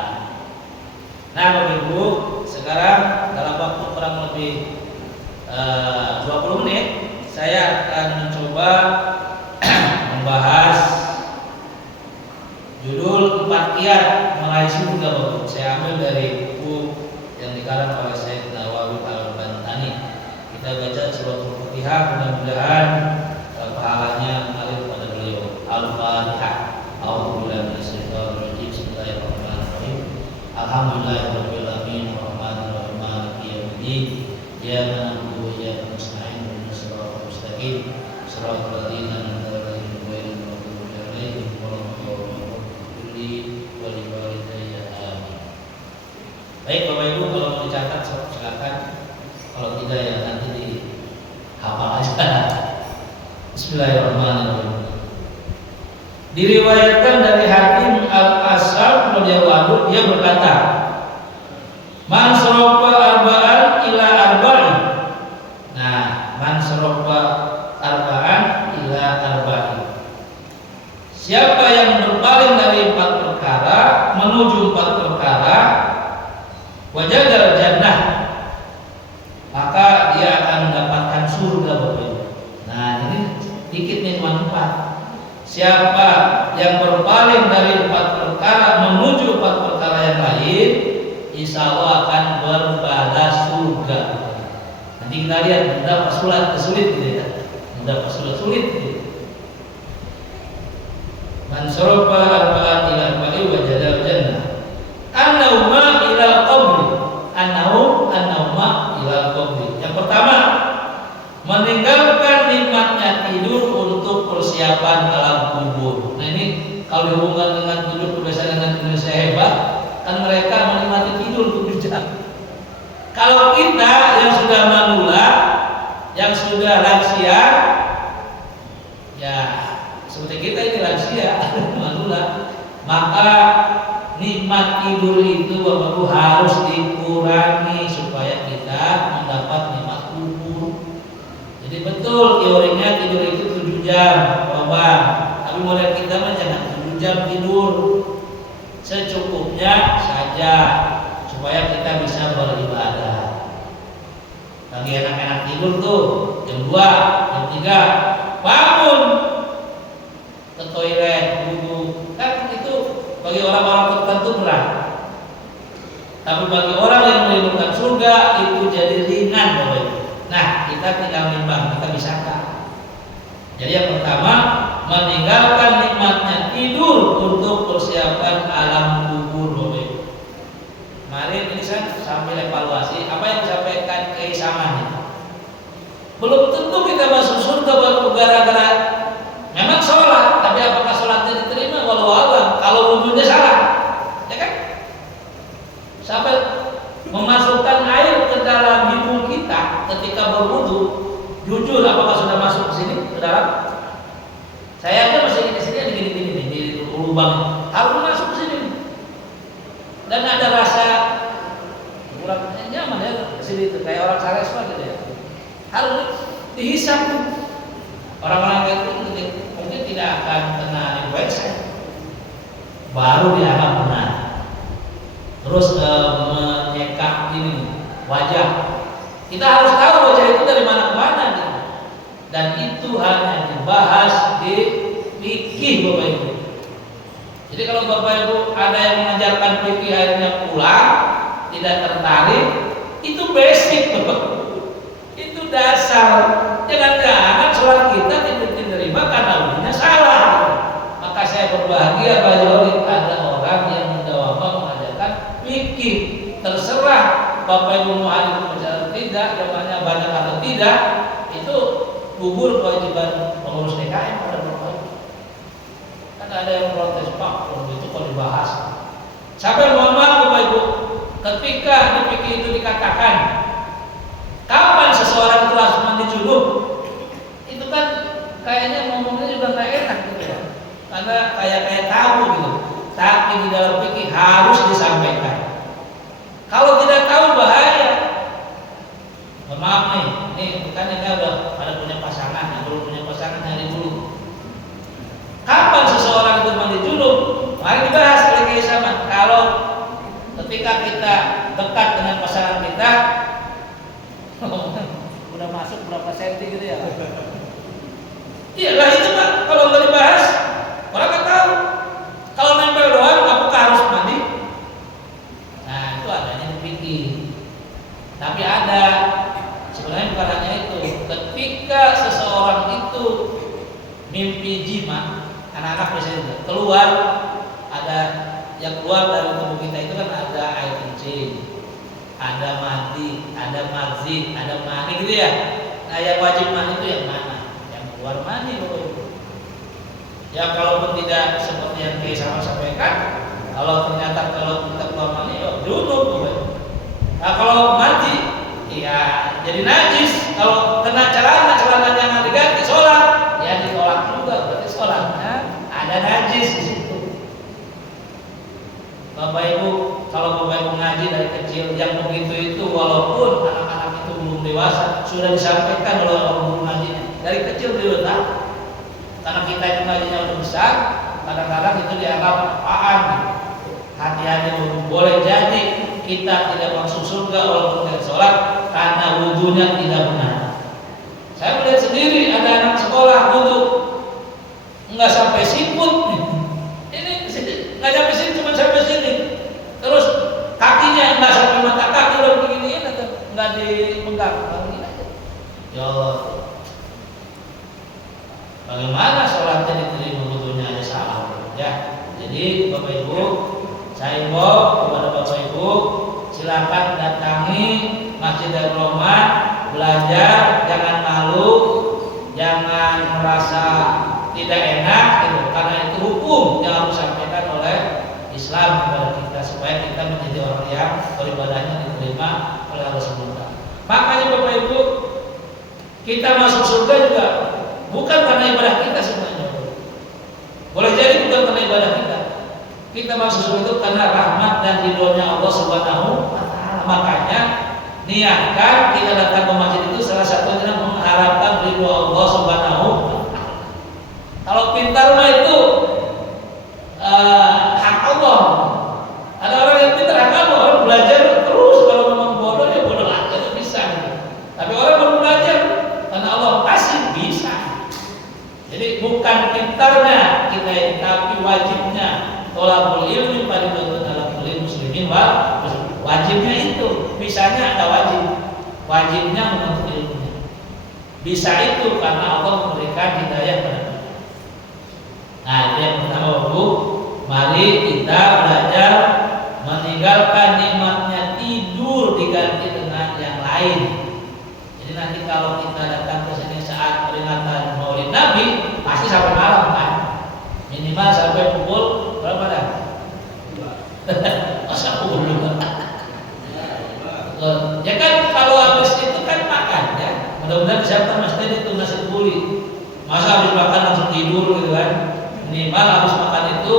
Nah Bapak Ibu, sekarang dalam waktu kurang lebih 20 menit saya akan mencoba membahas judul 4 kiat meraih surga Bapak Ibu. Saya ambil dari buku yang dikarang oleh Syekh Nawawi Al-Bantani. Kita baca surah Al-Fatihah, mudah-mudahan pahalanya mengalir kepada beliau. Al-Fatihah. A'udzubillahi minasyaitonir rajim. Bismillahirrahmanirrahim. Alhamdulillahirabbil alamin, arrahmanirrahim, maliki yaumiddin. Iyyaka na'budu wa iyyaka nasta'in, ihdinas siratal mustaqim, siratal ladzina an'amta 'alaihim ghairil maghdubi 'alaihim waladdallin. Baik Bapak Ibu, kalau mau dicatat silakan. Kalau tidak ya nanti dihafal aja. Bismillahirrahmanirrahim. Diriwayatkan dari Hakim Al-Asam radhiyallahu anhu, dia berkata, "Man sarafa arba'an ila arba'in." Nah, man sarafa arba'an ila arba'in. Siapa yang berpaling dari 4 perkara menuju 4 perkara, wajadal jannah, maka dia akan mendapatkan surga Bapak Ibu. Nah, ini dikit nih manfaat. Siapa yang berpaling dari 4 perkara sekalian, mudah apa sulit gitu ya. Mudah apa sulit gitu. Man sarafa arba'an ila arba'i wajadal jannah. An-nauma ila qabri. An-nauma ila qabri. Yang pertama, meninggalkan nikmatnya tidur untuk persiapan alam kubur. Nah ini kalau dihubungkan dengan tidur kebiasaan dengan Indonesia hebat, kan mereka menikmati tidur 7 jam. Kalau kita yang sudah manula, yang sudah lansia, ya seperti kita ini lansia, manula, maka nikmat tidur itu Bapak Ibu harus dikurangi supaya kita mendapat nikmat kubur. Jadi betul teorinya tidur itu 7 jam, Bapak. Tapi model kita mah jangan 7 jam tidur, secukupnya saja supaya kita bisa beribadah. Lagi enak-enak tidur tuh jam 2, jam 3 bangun ke toilet, wudu. Kan itu bagi orang-orang tertentu berat. Tapi bagi orang yang merindukan surga itu jadi ringan Bapak Ibu. Nah, kita tinggal nimbang, kita bisa kan. Jadi yang pertama, meninggalkan nikmatnya tidur untuk persiapan alam kubur Bapak Ibu. Kemarin ini saya sambil evaluasi apa yang disampaikan Kiai Saman. Belum tentu kita masuk surga baru gara-gara memang sholat, tapi apakah sholatnya diterima? Walau alam. Kalau wudunya salah, ya kan? Sampai memasukkan air ke dalam hidung kita ketika berwudu, jujur apakah sudah masuk ke sini ke dalam? Saya aja masih di sini gini di lubang, harus masuk ke sini. Dan ada rasa kurang nyaman ya ke sini itu kayak orang sareswa gitu ya. Harus dihisap. Orang-orang itu mungkin tidak akan kena infeksi. Baru dianggap benar. Terus menyekap ini wajah. Kita harus tahu wajah itu dari mana ke mana gitu. Dan itu hanya dibahas di fikih Bapak Ibu. Jadi kalau Bapak Ibu ada yang mengajarkan fikih akhirnya pulang tidak tertarik, itu basic Bapak Ibu. Itu dasar. Jangan-jangan sholat kita tidak diterima karena wudunya salah gitu. Maka saya berbahagia Pak ada orang yang mendawama mengajarkan fikih. Terserah Bapak Ibu mau ada pembicaraan tidak, jawabannya banyak atau tidak, itu gugur kewajiban pengurus DKM pada Bapak Ibu. Kan ada yang protes Pak, itu kalau dibahas. Sampai mohon maaf Bapak Ibu, ketika di fikih itu dikatakan kapan seseorang itu harus mandi junub, itu kan kayaknya ngomongnya juga nggak enak gitu ya, karena kayak tahu gitu. Tapi di dalam fikih harus disampaikan. Kalau tidak tahu bahaya. Mohon maaf nih bukan ini udah pada punya pasangan, yang belum punya pasangan hari dulu. Kapan seseorang itu mandi junub? Mari dibahas oleh Kiai Saman. Kalau ketika kita dekat dengan pasangan kita, udah masuk berapa senti gitu ya? Iya lah itu Pak, kalau nggak dibahas orang nggak tahu. Kalau nempel doang, apakah harus mandi? Nah itu adanya di fikih. Tapi ada sebenarnya bukan hanya itu. Ketika seseorang itu mimpi jima, anak-anak biasanya keluar, ada yang keluar dari tubuh kita itu kan ada air kencing, ada mandi, ada mazi, ada mani gitu ya. Nah yang wajib mani itu yang mana? Yang keluar mani Bapak Ibu. Ya kalaupun tidak seperti yang Kiai Sama sampaikan, kalau ternyata kalau kita keluar mani ya junub Bapak Ibu. Nah kalau mandi, ya jadi najis. Kalau kena celana yang diganti sholat, ya ditolak juga berarti sholatnya ada najis di situ. Bapak Ibu, kalau Bapak Ibu ngaji dari kecil yang begitu itu, walaupun anak-anak itu belum dewasa, sudah disampaikan oleh orang guru ngajinya dari kecil dia tahu. Karena kita itu ngajinya udah besar, kadang-kadang itu dianggap apaan. Hati-hati boleh jadi kita tidak masuk surga walaupun tidak sholat karena wudunya tidak benar. Saya melihat sendiri ada anak sekolah wudu nggak sampai siput. Ini nggak sampai sini, cuma sampai sini. Terus kakinya nggak sampai mata kaki udah beginiin atau nggak dipenggang. Saya imbau kepada Bapak Ibu, silakan datangi Masjid Darul Rahman, belajar, jangan malu, jangan merasa tidak enak gitu, karena itu hukum yang harus disampaikan oleh Islam kepada kita supaya kita menjadi orang yang beribadahnya diterima oleh Allah Subhanahu. Makanya Bapak Ibu, kita masuk surga juga bukan karena ibadah kita sebenarnya. Boleh jadi bukan karena ibadah kita. Kita masuk surga itu karena rahmat dan ridhonya Allah Subhanahu wa taala. Makanya niatkan kita datang ke masjid itu salah satunya mengharapkan ridho Allah Subhanahu wa taala. Kalau pintar mah itu hak Allah. Ada orang yang pintar hak Allah, orang belajar terus, kalau memang bodoh ya bodoh aja itu bisa. Tapi orang baru belajar karena Allah kasih bisa. Jadi bukan pintarnya kita, tapi wajibnya. Tolabul ilmi fardhun 'ala kulli muslimin wa wajibnya itu. Bisanya ada wajib. Wajibnya menuntut ilmunya. Bisa itu karena Allah memberikan hidayah kepada kita. Nah, itu yang pertama Bu. Mari kita belajar meninggalkan nikmatnya tidur diganti dengan yang lain. Jadi nanti kalau kita datang ke sini saat peringatan Maulid Nabi, pasti sampai malam kan? Minimal sampai pukul berapa dah? Masa pukul dulu. Ya kan kalau habis itu kan makan ya. Mudah-mudahan siapa masnya itu nasi kebuli. Masa habis makan langsung tidur gitu kan? Minimal habis makan itu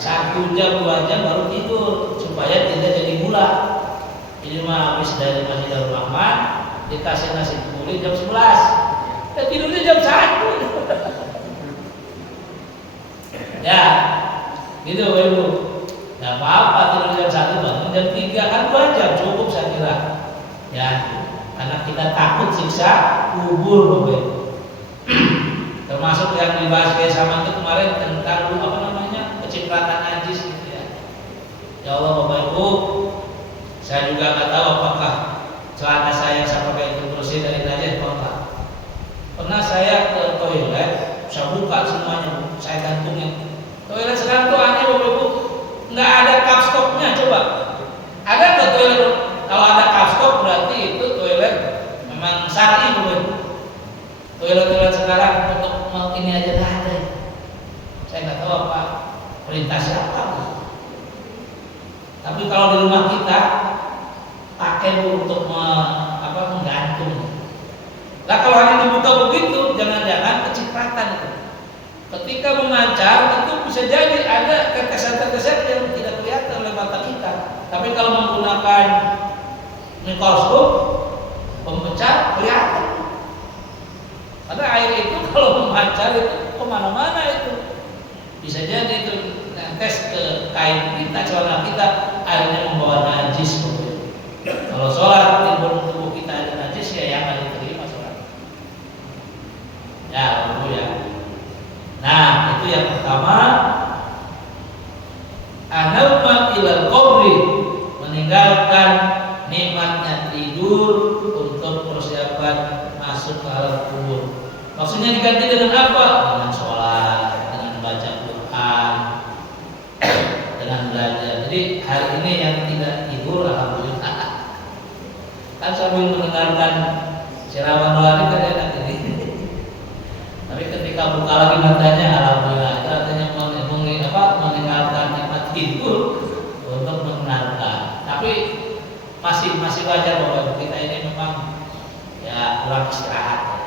1 jam 2 jam baru tidur supaya tidak jadi gula. Jadi mah habis dari Masjid Darul Rahman dikasih nasi kebuli jam 11. Dan tidurnya jam 1. Ya, gitu Ibu. Nggak apa-apa tidur jam 1 bangun jam 3 kan 2 jam cukup saya kira. Ya, karena kita takut siksa kubur Bapak Ibu. Termasuk yang dibahas kayak sama itu kemarin tentang apa namanya kecipratan najis gitu ya. Ya Allah Bapak Ibu, saya juga nggak tahu apakah celana saya sampai itu bersih dari najis atau enggak. Pernah saya ke toilet, saya buka semuanya, saya gantungin. Toilet sekarang tuh aneh Bapak Ibu, nggak ada cup stopnya. Coba, ada nggak toilet? Kalau ada cup stop berarti itu toilet memang syar'i Bapak Ibu. Toilet sekarang untuk ini aja nggak ada. Saya nggak tahu apa perintah siapa. Tapi kalau di rumah kita pakai untuk menggantung. Nah kalau hanya dibuka begitu, jangan-jangan kecipratan itu. Ketika memancar itu bisa jadi ada tetesan-tetesan yang tidak kelihatan oleh mata kita. Tapi kalau menggunakan mikroskop pemecah kelihatan. Karena air itu kalau memancar itu kemana-mana itu. Bisa jadi itu tes ke kain kita, celana kita, airnya membawa najis. Kalau sholat timbul tubuh kita ada najis ya yang ada diterima sholat. Ya, Bu ya. Nah, itu yang pertama. Anama ilal qabri, meninggalkan nikmatnya tidur untuk persiapan masuk ke alam kubur. Maksudnya diganti dengan apa? Dengan sholat, dengan baca Quran, dengan belajar. Jadi hari ini yang tidak tidur alhamdulillah. Kan sambil mendengarkan ceramah Maulana kan enak ini. Tapi ketika buka lagi matanya alhamdulillah, itu artinya meninggalkan nikmat tidur untuk mendengarkan. Tapi masih wajar bahwa kita ini memang ya kurang istirahat.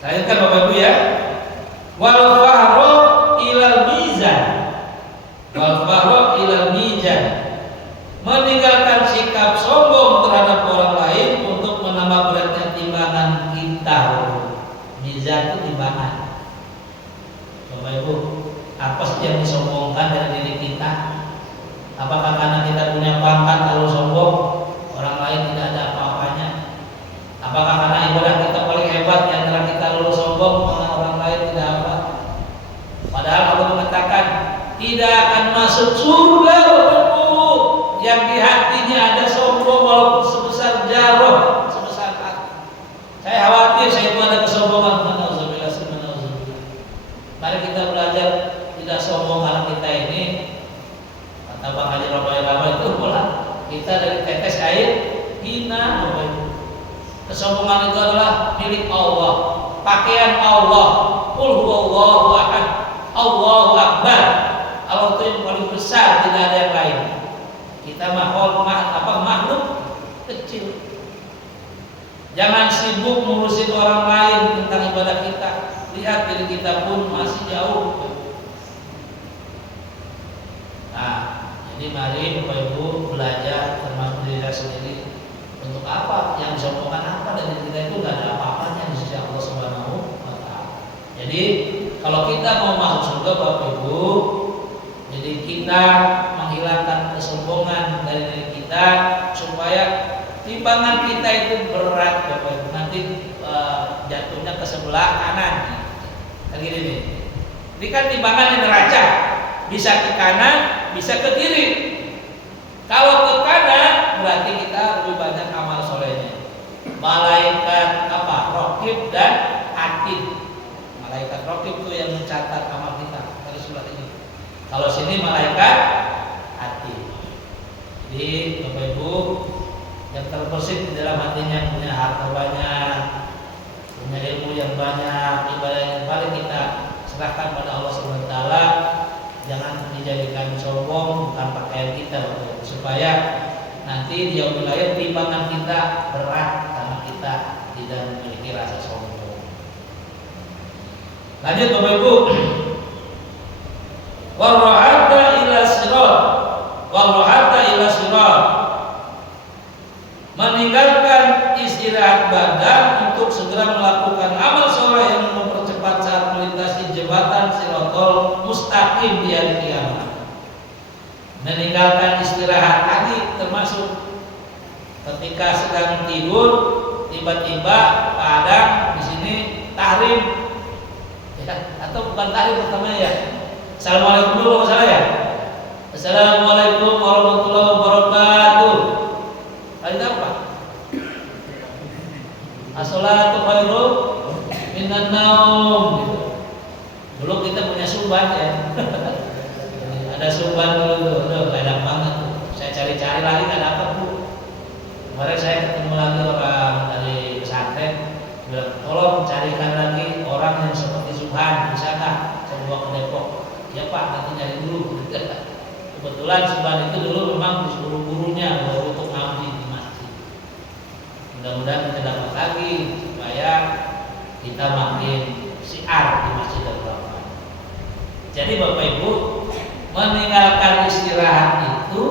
Lanjutkan Bapak Ibu ya. Wal fahru ilal mizan. Wal fahru ilal mizan. Meninggalkan sikap sombong terhadap orang lain untuk menambah beratnya timbangan kita. Mizan itu timbangan. Bapak Ibu, apa sih yang disombongkan dari diri kita? Apakah karena kita punya pangkat lalu sombong, orang lain tidak ada apa-apanya? Apakah karena ibadah kita paling hebat yang antara kita lalu sombong, karena orang lain tidak apa? Padahal Allah mengatakan tidak akan masuk surga Bapak Ibu yang di hatinya ada sombong walaupun sebesar jarah, sebesar hati. Saya khawatir saya itu ada kesombongan. Mari kita belajar tidak sombong karena kita ini Kesombongan itu adalah milik Allah, pakaian Allah. Qul huwallahu ahad, Allahu akbar. Allah itu yang paling besar, tidak ada yang lain. Kita makhluk kecil. Jangan sibuk ngurusin orang lain tentang ibadah kita. Lihat diri kita pun masih jauh. Nah, jadi mari Bapak Ibu belajar termasuk diri kita sendiri. Untuk apa? Yang disombongkan apa dari kita itu nggak ada apa-apanya di sisi Allah Subhanahu wa Ta'ala. Jadi kalau kita mau masuk surga Bapak Ibu, jadi kita menghilangkan kesombongan dari diri kita supaya timbangan kita itu berat Bapak Ibu. Nanti jatuhnya ke sebelah kanan. Kayak gini nih. Ini kan timbangan yang neraca, bisa ke kanan, bisa ke kiri. Kalau ke kanan berarti kita lebih banyak amal solehnya. Malaikat Raqib dan Atid. Malaikat Raqib itu yang mencatat amal kita dari surat ini. Kalau sini malaikat Atid. Jadi Bapak Ibu yang terbersih di dalam hatinya punya harta banyak, punya ilmu yang banyak, ibadah yang paling kita serahkan pada Allah Subhanahu wa Ta'ala. Jangan dijadikan sombong bukan pakaian kita, supaya nanti di yaumil akhir timbangan kita berat karena kita tidak memiliki rasa sombong. Lanjut Bapak Ibu. Warahata ila sirat, warahata ila sirat. Meninggalkan istirahat badan untuk segera melakukan amal soleh yang mempercepat saat melintasi jembatan Shiratal Mustaqim di hari kiamat. Meninggalkan istirahat tadi termasuk ketika sedang tidur tiba-tiba kadang di sini tahrim, ya, atau bukan tahrim pertamanya ya. Assalamualaikum dulu salah ya. Assalamualaikum warahmatullahi wabarakatuh. Tadi apa? As-salatu khairum minan naum gitu. Dulu kita punya sumban ya. Ada sumban dulu tuh, enak banget tuh. Saya cari-cari lagi nggak dapat Bu. Kemarin saya ketemu lagi orang dari pesantren, bilang tolong carikan lagi orang yang seperti Subhan, bisa nggak? Saya bawa ke Depok. Ya Pak, nanti nyari dulu. Kebetulan Subhan itu dulu memang disuruh gurunya untuk ngaji di masjid. Mudah-mudahan kita dapat lagi supaya kita makin syiar di Masjidil Rahman. Jadi Bapak Ibu, meninggalkan istirahat itu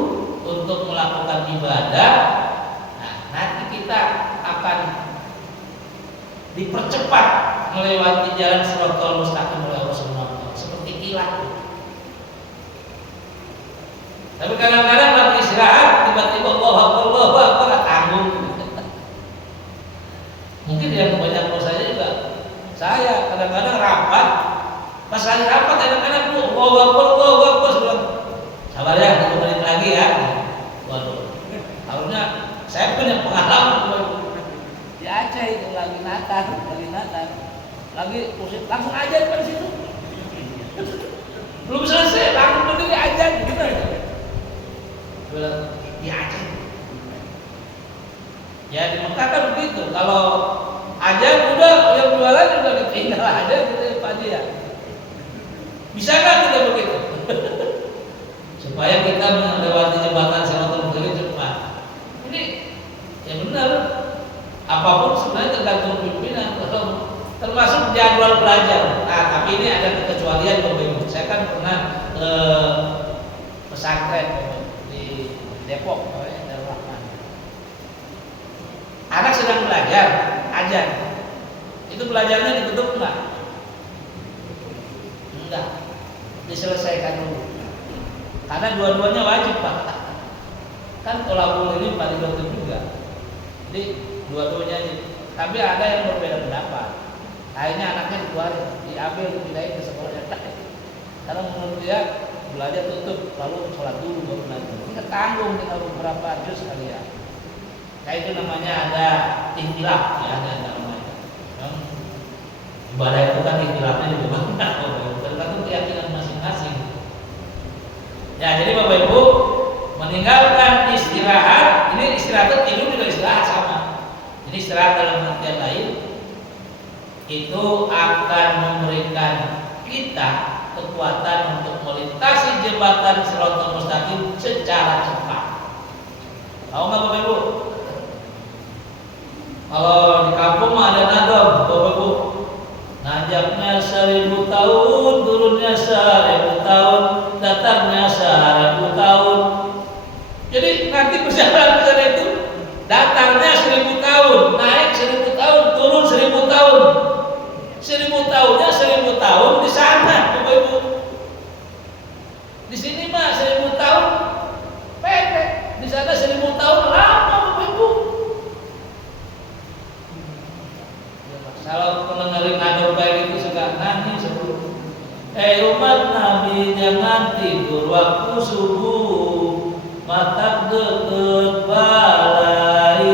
untuk melakukan ibadah. Nah, nanti kita akan dipercepat melewati jalan Shiratal Mustaqim oleh Allah Subhanahu wa Ta'ala seperti kilat. Tapi kadang-kadang lagi istirahat tiba-tiba Allahu Akbar tanggung. Mungkin yang kebanyakan saya juga. Saya kadang-kadang rapat, pas lagi rapat kadang-kadang Allahu Akbar bilang, sabar ya, 1 menit lagi ya. Waduh, harusnya saya punya pengalaman di Aceh itu lagi Natal, lagi musik langsung aja di situ. Belum selesai, langsung berdiri aja gitu aja. Bilang di Aceh. Ya di Mekah kan begitu. Kalau aja udah yang jualan juga ditinggal aja gitu Pak Haji ya. Bisa nggak kita begitu? Supaya kita melewati jembatan Shiratal Mustaqim cepat. Ini ya benar. Apapun sebenarnya tergantung pimpinan. Termasuk jadwal belajar. Nah, tapi ini ada kekecualian Bapak Ibu. Saya kan pernah pesantren di Depok, anak sedang belajar ajar, itu belajarnya ditutup enggak? Enggak, diselesaikan dulu. Karena dua-duanya wajib Pak. Kan kolabul ini paling penting juga. Jadi dua-duanya. Tapi ada yang berbeda pendapat. Akhirnya anaknya dikeluarin, diambil, dipindahin ke sekolah yang lain. Karena menurut dia belajar tutup, lalu sholat dulu baru belajar. Kita tanggung tinggal beberapa juz kali ya. Kayak itu namanya ada ikhtilaf ya, ada namanya. Ibadah itu kan ikhtilafnya di mana? Tergantung keyakinan masing-masing. Ya, jadi Bapak Ibu meninggalkan istirahat, ini istirahat tidur juga istirahat sama. Ini istirahat istirahat dalam artian lain itu akan memberikan kita kekuatan untuk melintasi jembatan Shiratal Mustaqim secara cepat. Tahu nggak Bapak Ibu? Kalau di kampung ada nadom, Bapak Ibu, nanjaknya 1000 tahun, turunnya 1000 tahun, datangnya 1000 tahun. Jadi nanti perjalanan ke sana itu datarnya 1000 tahun, naik 1000 tahun, turun 1000 tahun. 1000 tahunnya 1000 tahun di sana, Bapak Ibu. Di sini mah 1000 tahun pendek, di sana 1000 tahun lama, Bapak Ibu. Kalau mendengarin nador baik itu suka nangis sebelum. Umat Nabi jangan tidur waktu subuh, matak deket balaina,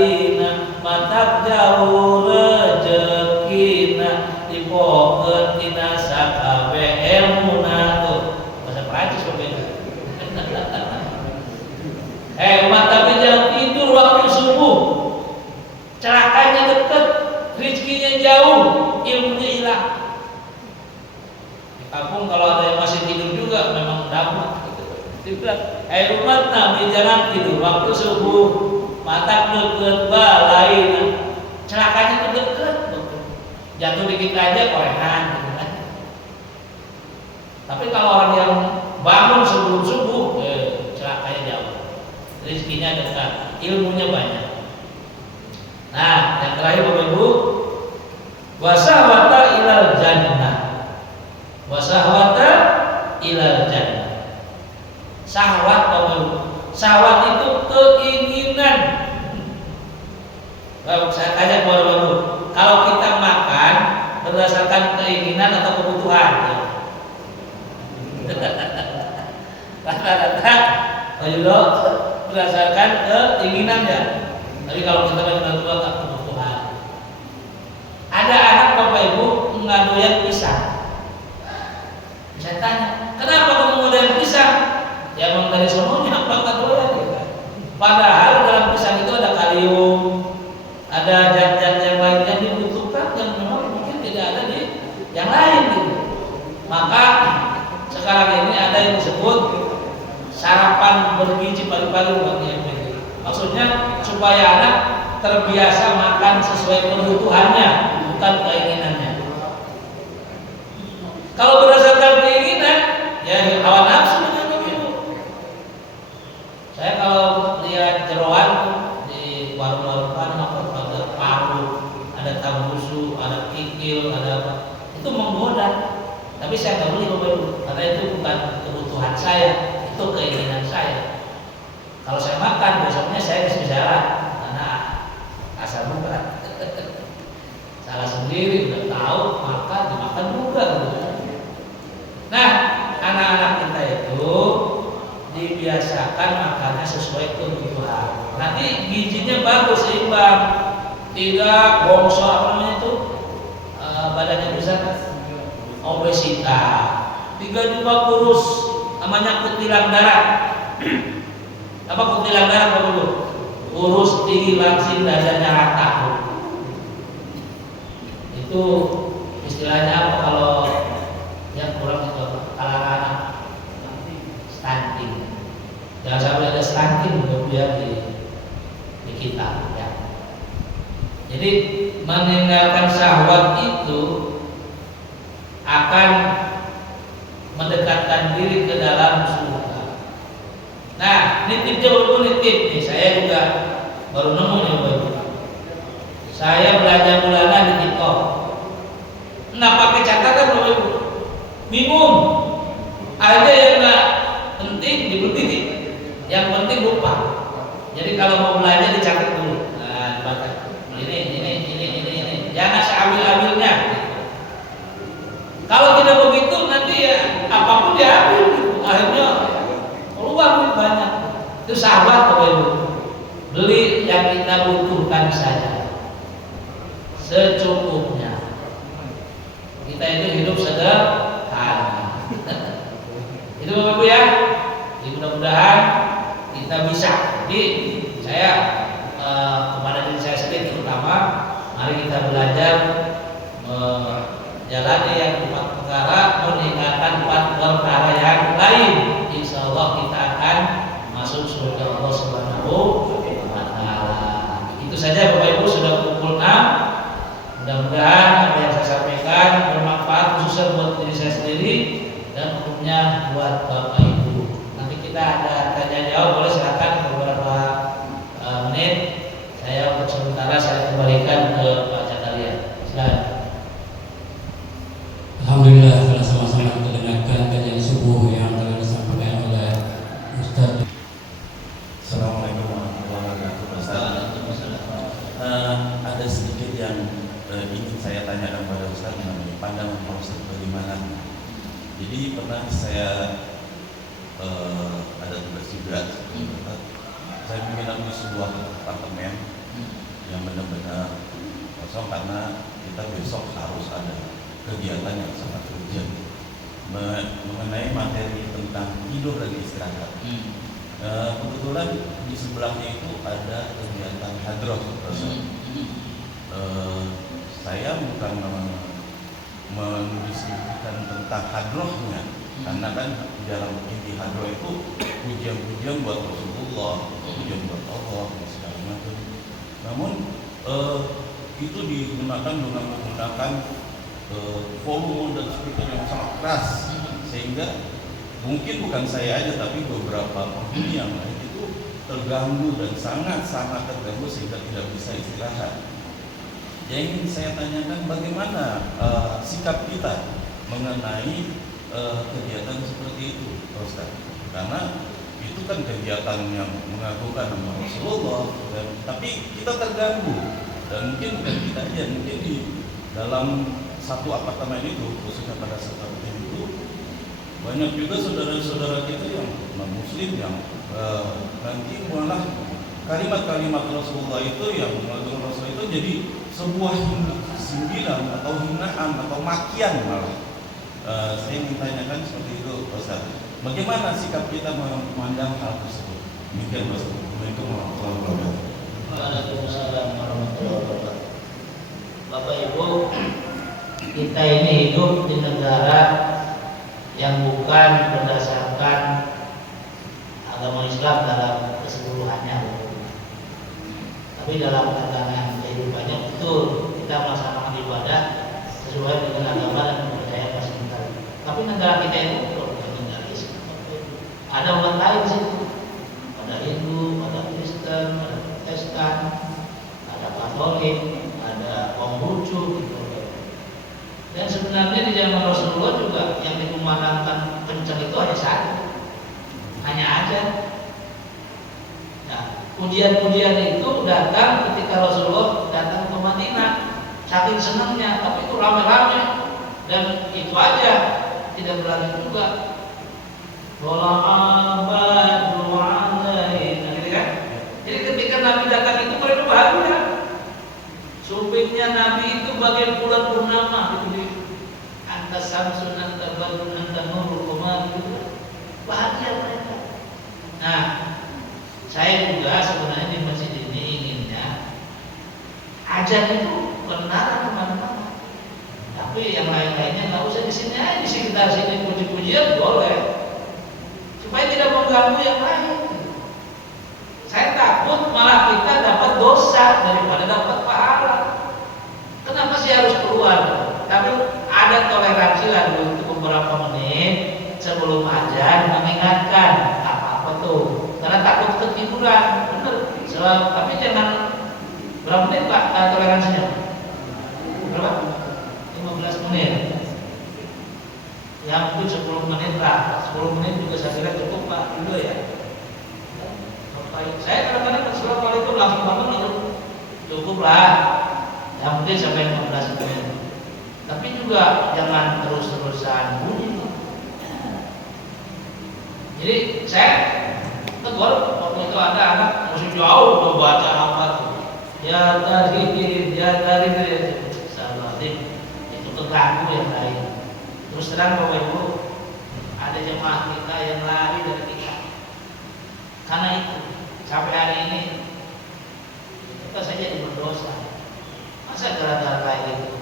matak jauh rezekina, dipokeun tina sakabe ilmuna tuh. Bahasa Prancis berbeda. Umat Nabi jangan tidur waktu subuh, celakanya deket, rezekinya jauh, ilmunya hilang. Di kampung kalau ada yang masih tidur juga memang dapat. Dibilang, umat Nabi jangan tidur waktu subuh, mata deket balaina, celakanya tuh deket, jatuh dikit aja korehan. Tapi kalau orang yang bangun sebelum subuh, celakanya jauh, rezekinya dekat, ilmunya banyak. Nah, yang terakhir Bapak Ibu, wasahwata ilal jannah. Wasahwata ilal jannah. Syahwat Bapak Ibu. Syahwat itu keinginan. Saya tanya kepada Bapak Ibu, kalau kita makan berdasarkan keinginan atau kebutuhan? Rata-rata Pak Yudo berdasarkan keinginan ya. Tapi kalau kita lagi tua tak kebutuhan. Ada anak Bapak Ibu nggak doyan pisang. Saya tanya, kenapa kamu nggak doyan pisang? Ya memang dari sononya apa nggak doyan? Padahal dalam pisang itu ada kalium, ada zat-zat yang lain yang dibutuhkan yang memang mungkin tidak ada di yang lain gitu. Maka sekarang ini ada yang disebut sarapan bergizi pagi-pagi bagi yang begitu. Maksudnya supaya anak terbiasa makan sesuai kebutuhannya, bukan keinginannya. Kalau berdasarkan keinginan, ya hawa nafsu dengan begitu. Saya kalau lihat jeroan di warung-warung ada paru, ada tambusu, ada kikil, ada apa, itu menggoda. Tapi saya nggak beli Bapak Ibu, karena itu bukan kebutuhan saya, itu keinginan saya. Kalau saya makan, besoknya saya bisa jalan karena asal bukan. Salah sendiri, udah tahu makan dimakan juga gitu. Nah, anak-anak kita itu dibiasakan makannya sesuai kebutuhan. Nanti gizinya bagus, seimbang, tidak bongsor apa namanya itu, badannya besar, obesitas, tidak juga kurus, namanya kutilang darah. Apa kutilang darah Bapak Ibu? Kurus, tinggi, langsing, dadanya rata. Itu istilahnya apa kalau yang kurang itu apa? Kalangan stunting. Jangan sampai ada stunting kemudian di kita ya. Jadi meninggalkan syahwat itu akan mendekatkan diri ke dalam surga. Nah, nitipnya walaupun nitip nih, saya juga baru nemu nih Bapak Ibu. Saya belanja bulanan di TikTok. Nggak pakai catatan Bapak Ibu. Bingung. Ada yang nggak penting dibeli, yang penting lupa. Jadi kalau mau belanja dicatat dulu. Nah, dibaca. Ini. Jangan seambil-ambilnya. Kalau tidak begitu nanti ya apapun diambil. Akhirnya keluar duit banyak. Itu sahabat Bapak Ibu. Beli yang kita butuhkan saja, secukupnya. Kita itu hidup sederhana. Itu Bapak Ibu ya. Jadi mudah-mudahan kita bisa. Jadi saya kepada diri saya sendiri terutama Mari kita belajar menjalani yang 4 perkara, meninggalkan 4 perkara yang lain. Insya Allah kita akan masuk surga Allah Subhanahu wa Ta'ala. Itu saja Bapak Ibu, sudah pukul 6. Mudah-mudahan apa yang saya sampaikan bermanfaat khususnya buat diri saya sendiri dan umumnya buat Bapak Ibu. Nanti kita ada tanya jawab, boleh silakan beberapa menit. Saya untuk sementara saya kembalikan ke Pak Cakaria. Silakan. Alhamdulillah telah sama-sama kita dengarkan kajian subuh yang telah disampaikan oleh Ustaz. Assalamualaikum warahmatullahi wabarakatuh. Ada sedikit yang ingin saya tanyakan pada Ustaz mengenai pandangan Pak Ustaz bagaimana. Jadi pernah saya ada tugas juga. Saya menginap di sebuah apartemen yang benar-benar kosong karena kita besok harus ada kegiatan yang sangat urgent mengenai materi tentang tidur dan istirahat. Kebetulan di sebelahnya itu ada kegiatan hadroh. Saya bukan mendiskusikan tentang hadrohnya, karena kan di dalam inti hadroh itu pujian-pujian buat Rasulullah, pujian buat Allah dan segala macam. Namun itu digunakan dengan menggunakan volume dan speaker yang sangat keras, sehingga mungkin bukan saya aja tapi beberapa penghuni yang lain itu terganggu dan sangat-sangat terganggu sehingga tidak bisa istirahat. Yang ingin saya tanyakan bagaimana sikap kita mengenai kegiatan seperti itu, Ustaz? Karena itu kan kegiatan yang mengagungkan nama Rasulullah, tapi kita terganggu dan mungkin bukan kita aja, mungkin di dalam satu apartemen itu, khususnya pada saat itu banyak juga saudara-saudara kita yang non-muslim yang nanti malah kalimat-kalimat Rasulullah itu yang mengagungkan Rasulullah itu jadi sebuah sindiran atau hinaan atau makian malah. Saya ingin tanyakan seperti itu, Ustaz. Bagaimana sikap kita memandang hal tersebut? Demikian, Ustaz. Assalamualaikum warahmatullahi wabarakatuh. Waalaikumsalam warahmatullahi wabarakatuh. Bapak Ibu, kita ini hidup di negara yang bukan berdasarkan agama Islam dalam keseluruhannya, tapi dalam tatanan kehidupannya betul kita melaksanakan ibadah sesuai dengan agama dan kepercayaan masing-masing. Tapi negara kita itu bukan negara Islam. Ada umat lain di situ, ada Hindu, ada Kristen, ada Protestan, ada Katolik, ada Konghucu, gitu. Dan sebenarnya di zaman Rasulullah juga yang dikumandangkan kencang itu hanya satu, hanya aja. Nah, pujian-pujian itu datang ketika Rasulullah datang ke Madinah, saking senangnya, tapi itu ramai-ramai dan itu aja, tidak berlanjut juga. Gitu kan? Jadi ketika Nabi datang itu mereka bahagia. Supingnya Nabi itu bagian bulan purnama gitu. Anta samsun, anta badrun, anta nurul qamar gitu. Bahagia mereka. Nah, saya juga sebenarnya di masjid ini inginnya ajan itu kebenaran kemana-mana. Tapi yang lain-lainnya nggak usah di sini aja, di sekitar sini puji-pujian boleh, supaya tidak mengganggu yang lain. Saya takut malah kita dapat dosa daripada dapat pahala. Kenapa sih harus keluar? Tapi ada toleransi lah dulu untuk beberapa menit sebelum azan mengingatkan apa-apa tuh. Karena takut ketiduran, bener. Tapi jangan berapa menit Pak toleransinya? Berapa? 15 menit. Ya mungkin 10 menit lah. 10 menit juga saya kira cukup Pak dulu ya. Saya kadang-kadang Assalamualaikum langsung bangun itu cukup lah. Yang penting sampai 15 menit. Tapi juga jangan terus-terusan bunyi. Jadi saya tegur waktu itu ada anak masih jauh udah baca apa tuh. Ya dari salah itu keganggu yang lain. Terus terang Bapak Ibu, ada jemaah kita yang lari dari kita. Karena itu sampai hari ini kita saja jadi berdosa. Masa gara-gara kayak gitu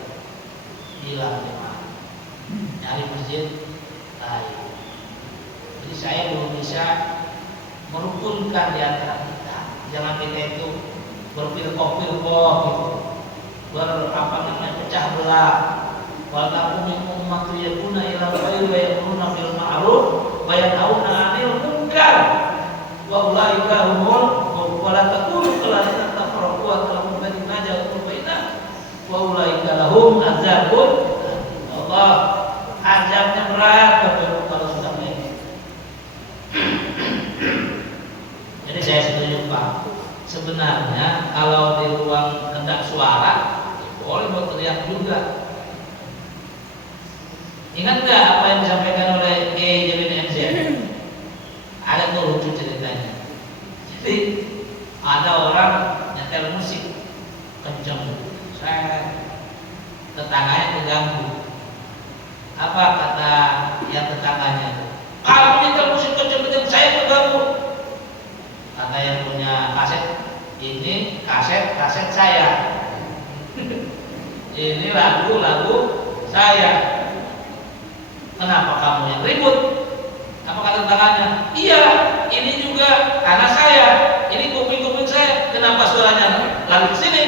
hilang jemaah, nyari masjid lain. Jadi saya belum bisa merukunkan di antara kita. Jangan kita itu berpilkoh-pilkoh gitu, pecah belah. Wal takum minkum ummatun yakuna ila khairi wa ya'muruna bil ma'ruf wa yanhauna 'anil munkar wa ulaika humul wa la takunu kallazina tafarraqu wa talamu bainana ja'u bainana wa ulaika lahum adzabun. Allah, azabnya berat kalau sudah ini. Jadi saya setuju Pak. Sebenarnya kalau di ruang hendak suara boleh berteriak juga. Ingat nggak apa yang disampaikan oleh JBNZ? Ada tuh lucu ceritanya. Jadi ada orang nyetel musik kenceng, saya tetangganya terganggu. Apa kata yang tetangganya? Kamu nyetel musik kenceng-kenceng, saya terganggu. Kata yang punya kaset, ini kaset saya. Ini lagu saya. Kenapa kamu yang ribut? Apa kata tangannya? Iya, ini juga karena saya. Ini kuping saya. Kenapa suaranya lari ke sini?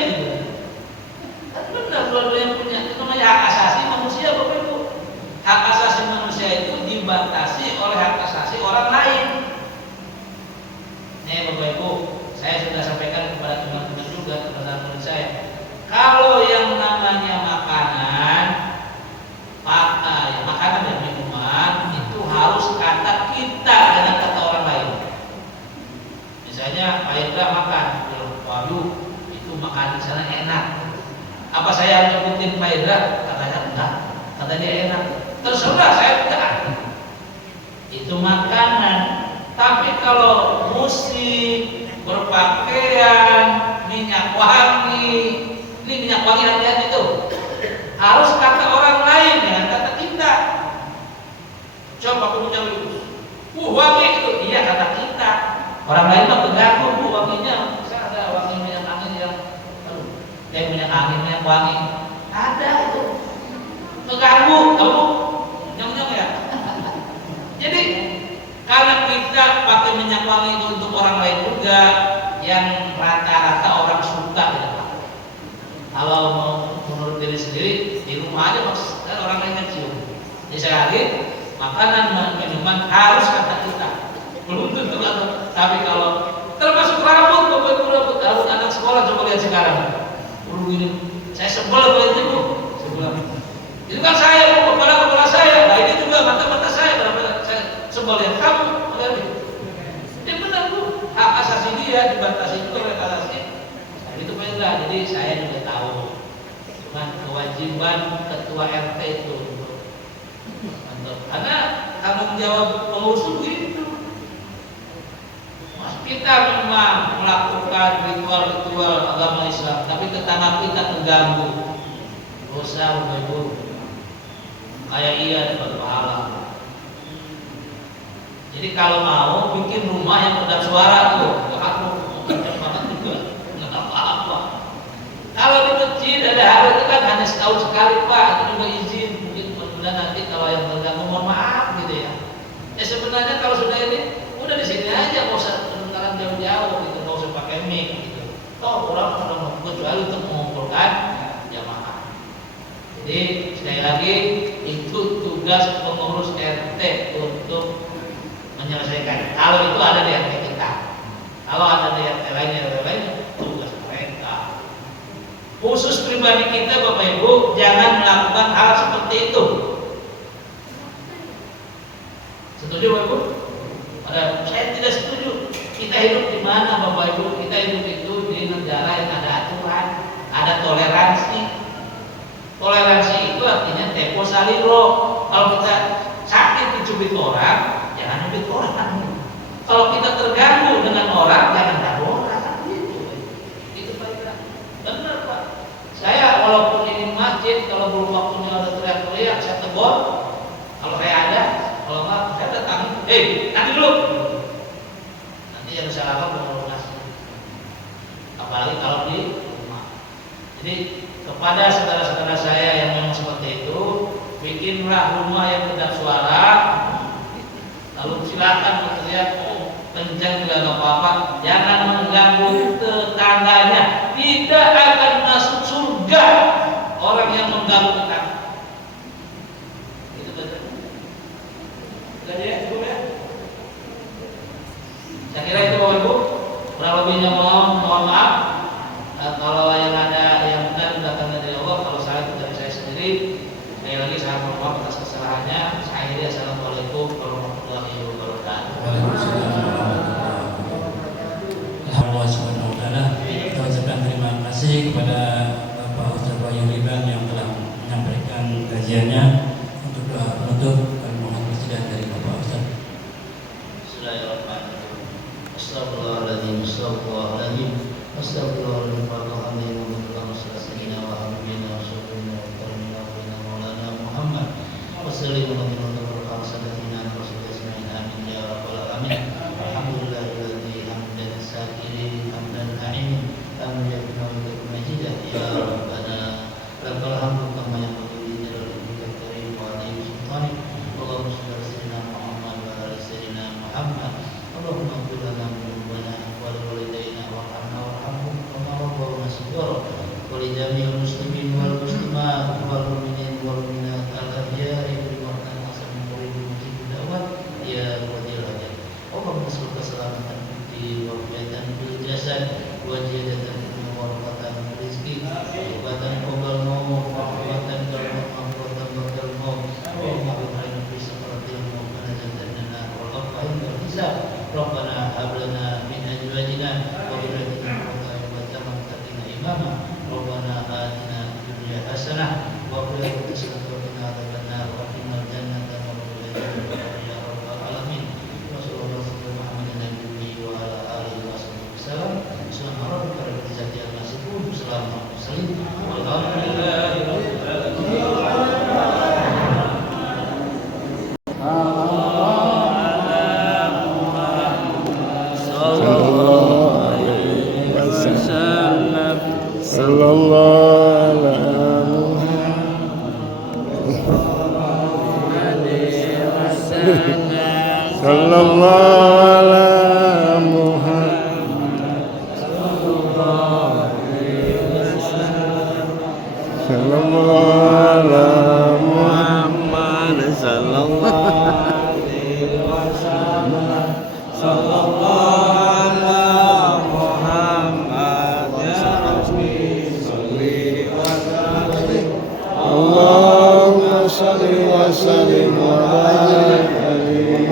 Kan benar dua-duanya punya. Itu namanya hak asasi manusia, Bapak Ibu. Hak asasi manusia itu dibatasi oleh hak asasi orang lain. Nih Bapak Ibu, saya sudah sampaikan kepada teman-teman juga, teman-teman saya. Kalau yang namanya makanan dan minuman itu harus kata kita, jangan kata orang lain. Misalnya Pak Indra makan, waduh itu makan di sana enak. Apa saya harus nyebutin Pak Indra? Katanya enggak, kata dia enak. Terserah, saya tidak. Itu makanan. Tapi kalau musik, berpakaian, minyak wangi, ini minyak wangi hati-hati tuh. Harus kata orang lain, jangan kata kita. Coba aku punya wangi itu, iya kata kita. Orang lain mah terganggu wanginya. Bisa ada wangi minyak angin yang, minyak angin, minyak wangi. Ada itu. Terganggu, kamu nyong-nyong ya. Jadi karena kita pakai minyak wangi itu untuk orang lain juga, yang rata-rata orang suka ya Pak. Kalau mau menurut diri sendiri di rumah aja mas, kan orang lain cium. Jadi sekali makanan minuman harus kata kita, belum tentu kata. Tapi kalau termasuk rambut, bapak ibu rambut anak sekolah coba lihat sekarang. Gini, saya sebel kalau itu bu, itu kan saya kepala saya, nah ini juga mata saya, saya sebel lihat kamu. Ini benar bu, hak asasi dia dibatasi juga oleh asasi. Itu beda. Jadi saya juga tahu, cuman kewajiban ketua RT itu karena tanggung jawab pengurus begitu. Kita memang melakukan ritual agama Islam, tapi tetangga kita terganggu, dosa Ibu. Kayak iya dapat pahala. Jadi kalau mau bikin rumah yang kedap suara tuh, aku nggak apa-apa. Kalau di masjid ada hal itu kan hanya setahun sekali Pak, itu juga izin. Mungkin mudah-mudahan nanti kalau yang terganggu mohon maaf gitu ya. Sebenarnya kalau sudah ini udah di sini aja, nggak usah kedengaran jauh-jauh gitu, nggak usah pakai mic gitu. Toh orang sudah kecuali untuk mengumpulkan jamaah. Jadi sekali lagi itu tugas pengurus RT untuk menyelesaikan. Kalau itu ada di RT kita, kalau ada di RT lain, tugas mereka. Khusus pribadi kita Bapak Ibu jangan melakukan hal seperti itu. Setuju Bapak Ibu? Saya tidak setuju. Kita hidup di mana Bapak Ibu? Kita hidup itu di negara yang ada aturan, ada toleransi. Toleransi itu artinya tempo saliro. Kalau kita sakit dicubit orang, jangan cubit orang. Kalau kita terganggu dengan orang, jangan ganggu orang. Itu baiklah. Benar Pak. Saya walaupun ini masjid, kalau belum waktunya ada teriak-teriak, saya tegur. Kalau saya ada, kalau enggak, saya datang. Nanti dulu. Nanti yang saya lakukan pengurus masjid. Apalagi kalau di rumah. Jadi kepada saudara-saudara saya yang memang seperti itu, bikinlah rumah yang kedap suara, lalu silakan berteriak kencang juga nggak apa-apa, jangan mengganggu tetangganya. Tidak akan masuk surga orang yang mengganggu tetangga. Itu betul. Jadi ya, cukup ya. Saya kira itu Bapak Ibu. Kurang lebihnya mohon maaf. Kalau yang ada yang benar datangnya dari Allah, kalau salah itu dari saya sendiri. Sekali lagi saya mohon maaf atas kesalahannya. Saya akhiri, assalamualaikum warahmatullahi wabarakatuh. Allah Subhanahu wa taala. Kita ucapkan terima kasih kepada Bapak Ustaz Wahyu Riban yang telah menyampaikan kajiannya. Untuk doa penutup kami mohon persetujuan dari Bapak Ustaz. Bismillahirrahmanirrahim. Astagfirullahaladzim, astagfirullahaladzim, astagfirullahaladzim, astagfirullahaladzim, astagfirullahaladzim, wa habibina wa syukurina wa karimina wa bina maulana Muhammad wa sallim wa sallim wa sallim wa sallim amin ya rabbal alamin. Alhamdulillahilladzi hamdan syakirin hamdan na'imin hamdan yaqulu majidah ya rabbana lakal hamdu kama yanbaghi li jalali karim wa alayhi sultani. Allahumma shalli ala sayyidina Muhammad wa ala sayyidina Muhammad. Allahumma ighfir lana dzunubana wa li walidayna warhamna warhamhum kama rabbawna shighara wa li jami'il muslimin wal muslimat wal mu'minin wal mu'minat al ahya'i wal amwat hasan qurib mujib da'wat ya wadil hajat. Allahumma salli salamatan fi wa hidayatan fil jasad wa jadatan wa barakatan fil rizqi wa batan qabal maut wa rahmatan qabal maut Allahumma bi'ina fi sakaratil maut wa najatan lana wa rabbana wal hisab. Rabbana hab lana min azwajina wa dhurriyyatina qurrata a'yun waj'alna imama. Rabbana atina fid dunya hasanah wa fil akhirati hasanah wa qina adzabannar wa qina jannata wa ya rabbal alamin. Wa sallallahu alaihi Muhammadin nabiyyi wa ala alihi wa sallam. Subhana rabbika rabbil izzati amma yasifun. Salamun alal mursalin. Walhamdulillahi rabbil alamin. Sallallahu ala Muhammad Allahumma shalli wa sallim wa barik alaihi.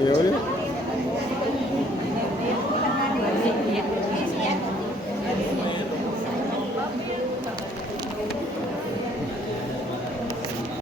Iya,